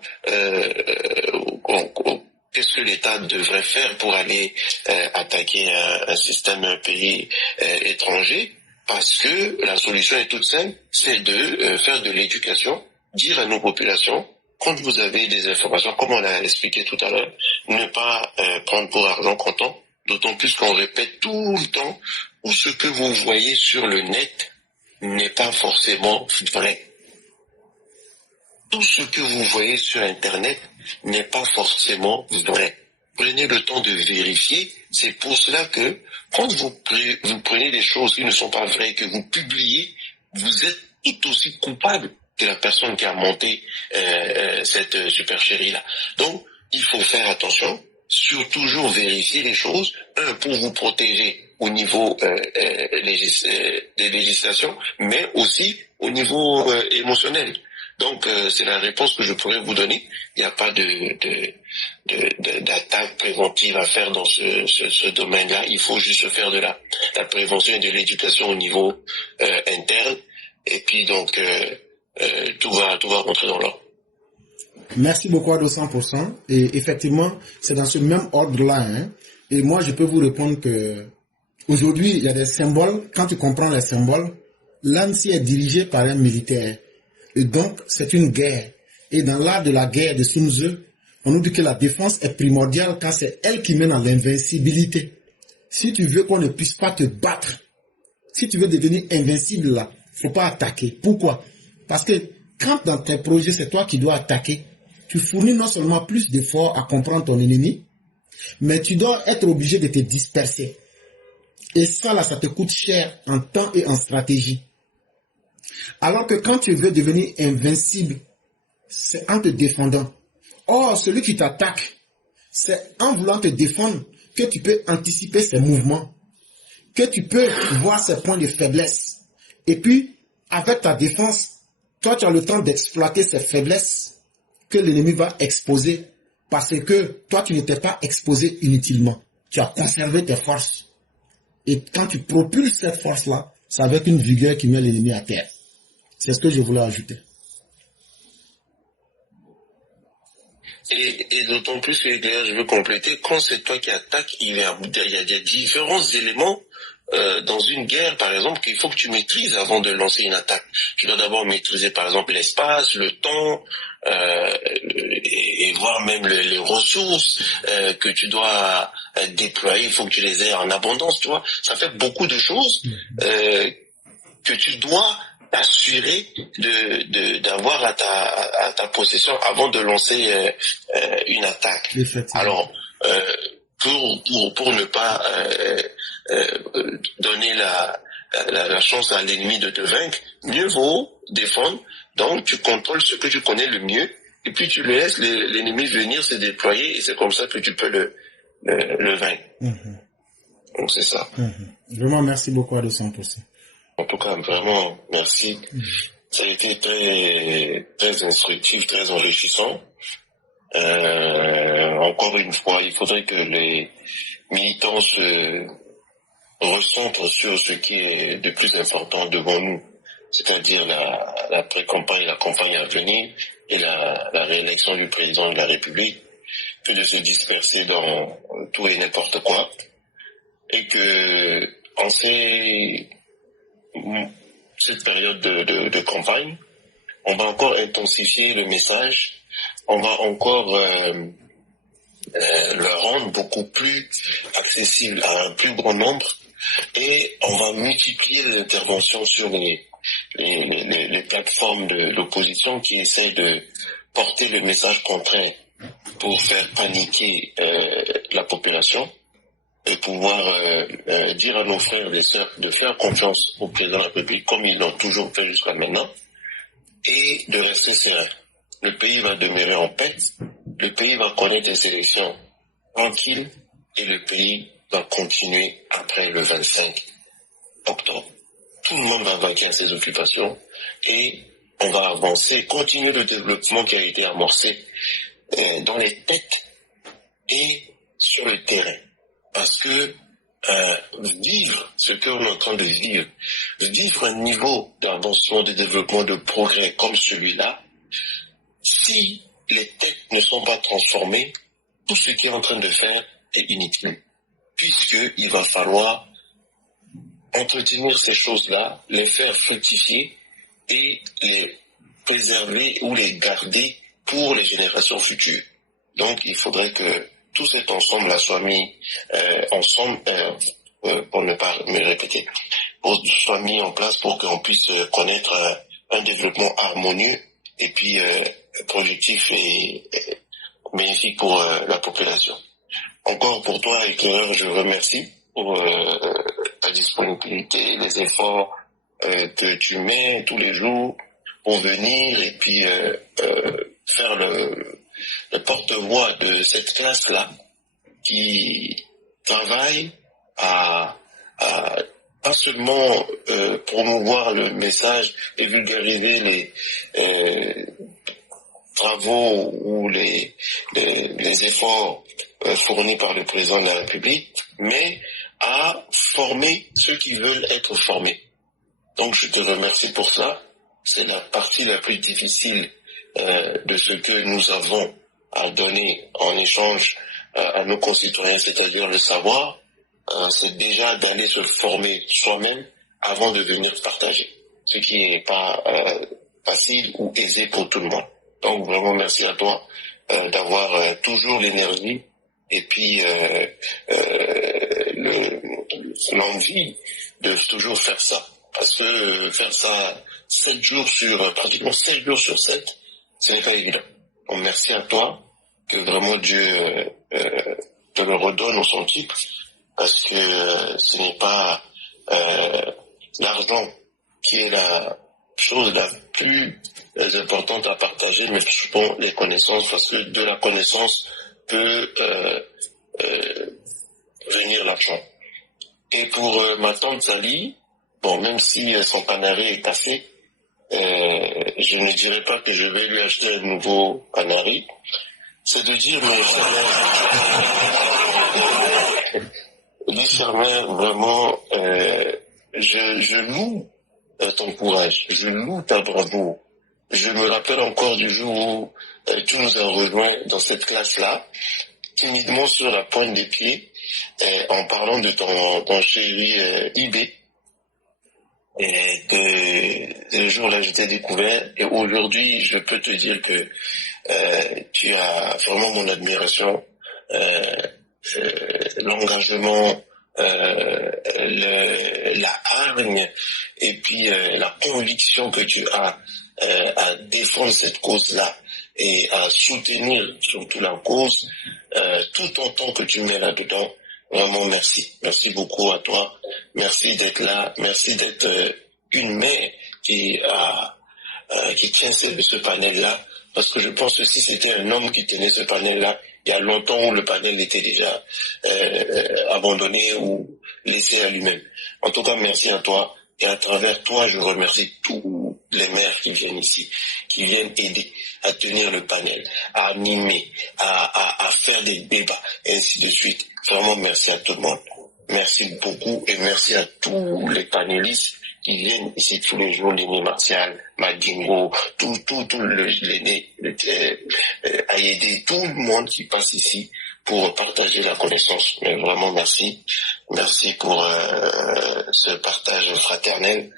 qu'est-ce que l'État devrait faire pour aller attaquer un système, un pays étranger, parce que la solution est toute simple, c'est de faire de l'éducation, dire à nos populations, quand vous avez des informations, comme on l'a expliqué tout à l'heure, ne pas prendre pour argent comptant, d'autant plus qu'on répète tout le temps où ce que vous voyez sur le net n'est pas forcément vrai. Tout ce que vous voyez sur Internet n'est pas forcément vrai. Prenez le temps de vérifier. C'est pour cela que quand vous prenez des choses qui ne sont pas vraies, que vous publiez, vous êtes tout aussi coupable que la personne qui a monté cette supercherie-là. Donc, il faut faire attention, toujours vérifier les choses, pour vous protéger au niveau des législations, mais aussi au niveau émotionnel. Donc, c'est la réponse que je pourrais vous donner. Il n'y a pas d'attaque préventive à faire dans ce domaine-là. Il faut juste faire de la prévention et de l'éducation au niveau interne. Et puis, donc, tout va rentrer dans l'ordre. Merci beaucoup à 200%. Et effectivement, c'est dans ce même ordre-là. Hein. Et moi, je peux vous répondre que aujourd'hui, il y a des symboles. Quand tu comprends les symboles, l'ANSI est dirigé par un militaire. Et donc, c'est une guerre. Et dans l'art de la guerre de Sun Tzu, on nous dit que la défense est primordiale car c'est elle qui mène à l'invincibilité. Si tu veux qu'on ne puisse pas te battre, si tu veux devenir invincible là, faut pas attaquer. Pourquoi? Parce que quand dans tes projets, c'est toi qui dois attaquer, tu fournis non seulement plus d'efforts à comprendre ton ennemi, mais tu dois être obligé de te disperser. Et ça là, ça te coûte cher en temps et en stratégie. Alors que quand tu veux devenir invincible, c'est en te défendant. Or, celui qui t'attaque, c'est en voulant te défendre que tu peux anticiper ses mouvements, que tu peux voir ses points de faiblesse. Et puis, avec ta défense, toi, tu as le temps d'exploiter ces faiblesses que l'ennemi va exposer parce que toi, tu n'étais pas exposé inutilement. Tu as conservé tes forces. Et quand tu propulses cette force-là, c'est avec une vigueur qui met l'ennemi à terre. C'est ce que je voulais ajouter. Et d'autant plus que d'ailleurs, je veux compléter, quand c'est toi qui attaques, il y a différents éléments dans une guerre, par exemple, qu'il faut que tu maîtrises avant de lancer une attaque. Tu dois d'abord maîtriser, par exemple, l'espace, le temps, et voir même les ressources que tu dois déployer. Il faut que tu les aies en abondance, tu vois. Ça fait beaucoup de choses que tu dois t'assurer d'avoir à ta possession avant de lancer une attaque. Alors, pour ne pas donner la chance à l'ennemi de te vaincre, mieux vaut défendre. Donc, tu contrôles ce que tu connais le mieux, et puis tu laisses l'ennemi venir se déployer, et c'est comme ça que tu peux le vaincre. Donc, c'est ça. Vraiment, merci beaucoup à 200%. En tout cas, vraiment, merci. Ça a été très, très instructif, très enrichissant. Encore une fois, il faudrait que les militants se recentrent sur ce qui est de plus important devant nous, c'est-à-dire la pré-campagne, la campagne à venir et la réélection du président de la République, que de se disperser dans tout et n'importe quoi, et que en cette période de campagne, on va encore intensifier le message, on va encore le rendre beaucoup plus accessible à un plus grand nombre, et on va multiplier les interventions sur les plateformes de l'opposition qui essaient de porter le message contraire pour faire paniquer la population, et pouvoir dire à nos frères et sœurs de faire confiance au président de la République comme ils l'ont toujours fait jusqu'à maintenant, et de rester serein. Le pays va demeurer en paix, le pays va connaître des élections tranquilles, et le pays va continuer après le 25 octobre. Tout le monde va vaquer à ses occupations, et on va avancer, continuer le développement qui a été amorcé dans les têtes et sur le terrain. Parce que vivre ce qu'on est en train de vivre un niveau d'avancement, de développement, de progrès comme celui-là, si les têtes ne sont pas transformées, tout ce qui est en train de faire est inutile. Puisqu'il va falloir entretenir ces choses-là, les faire fructifier et les préserver ou les garder pour les générations futures. Donc il faudrait que tout cet ensemble-là soit mis ensemble, pour ne pas me répéter, soit mis en place pour qu'on puisse connaître un développement harmonieux et puis productif et bénéfique pour la population. Encore pour toi, éclaireur, je remercie pour ta disponibilité, les efforts que tu mets tous les jours pour venir et puis faire le porte-voix de cette classe-là qui travaille à pas seulement promouvoir le message et vulgariser les travaux ou les efforts fournis par le président de la République, mais à former ceux qui veulent être formés. Donc je te remercie pour ça. C'est la partie la plus difficile de ce que nous avons à donner en échange à nos concitoyens, c'est-à-dire le savoir. C'est déjà d'aller se former soi-même avant de venir partager, ce qui n'est pas facile ou aisé pour tout le monde. Donc vraiment merci à toi d'avoir toujours l'énergie et puis l'envie de toujours faire ça. Parce que faire ça pratiquement 7 jours sur 7, ce n'est pas évident. Donc merci à toi, que vraiment Dieu te le redonne au centuple, parce que ce n'est pas l'argent qui est la chose la plus importante à partager, mais souvent les connaissances, parce que de la connaissance peut venir l'argent. Et pour ma tante Sally, bon, même si son canari est cassé, je ne dirais pas que je vais lui acheter un nouveau canari. C'est de dire, Charmin, vraiment, je loue ton courage, je loue ta bravoure, je me rappelle encore du jour où tu nous as rejoints dans cette classe-là, timidement sur la pointe des pieds, en parlant de ton chéri IB. Et ce jour-là, je t'ai découvert. Et aujourd'hui, je peux te dire que tu as vraiment mon admiration, l'engagement, la hargne et puis la conviction que tu as à défendre cette cause-là et à soutenir surtout la cause, tout ton temps que tu mets là-dedans. Vraiment, merci. Merci beaucoup à toi. Merci d'être là. Merci d'être une mère qui tient ce panel-là. Parce que je pense que si c'était un homme qui tenait ce panel-là, il y a longtemps où le panel était déjà abandonné ou laissé à lui-même. En tout cas, merci à toi. Et à travers toi, je remercie tous les maires qui viennent ici, qui viennent aider à tenir le panel, à animer, à faire des débats, et ainsi de suite. Vraiment, merci à tout le monde. Merci beaucoup et merci à tous les panélistes qui viennent ici tous les jours, Léné Martial, Madingo, tout Léné, Ayédé, tout le monde qui passe ici pour partager la connaissance. Mais vraiment, merci. Merci pour ce partage fraternel.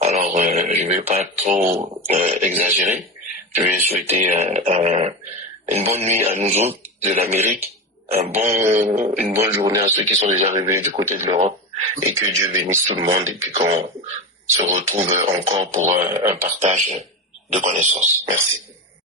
Alors, je ne vais pas trop exagérer. Je vais souhaiter une bonne nuit à nous autres de l'Amérique, une bonne journée à ceux qui sont déjà arrivés du côté de l'Europe, et que Dieu bénisse tout le monde, et puis qu'on se retrouve encore pour un partage de connaissances. Merci.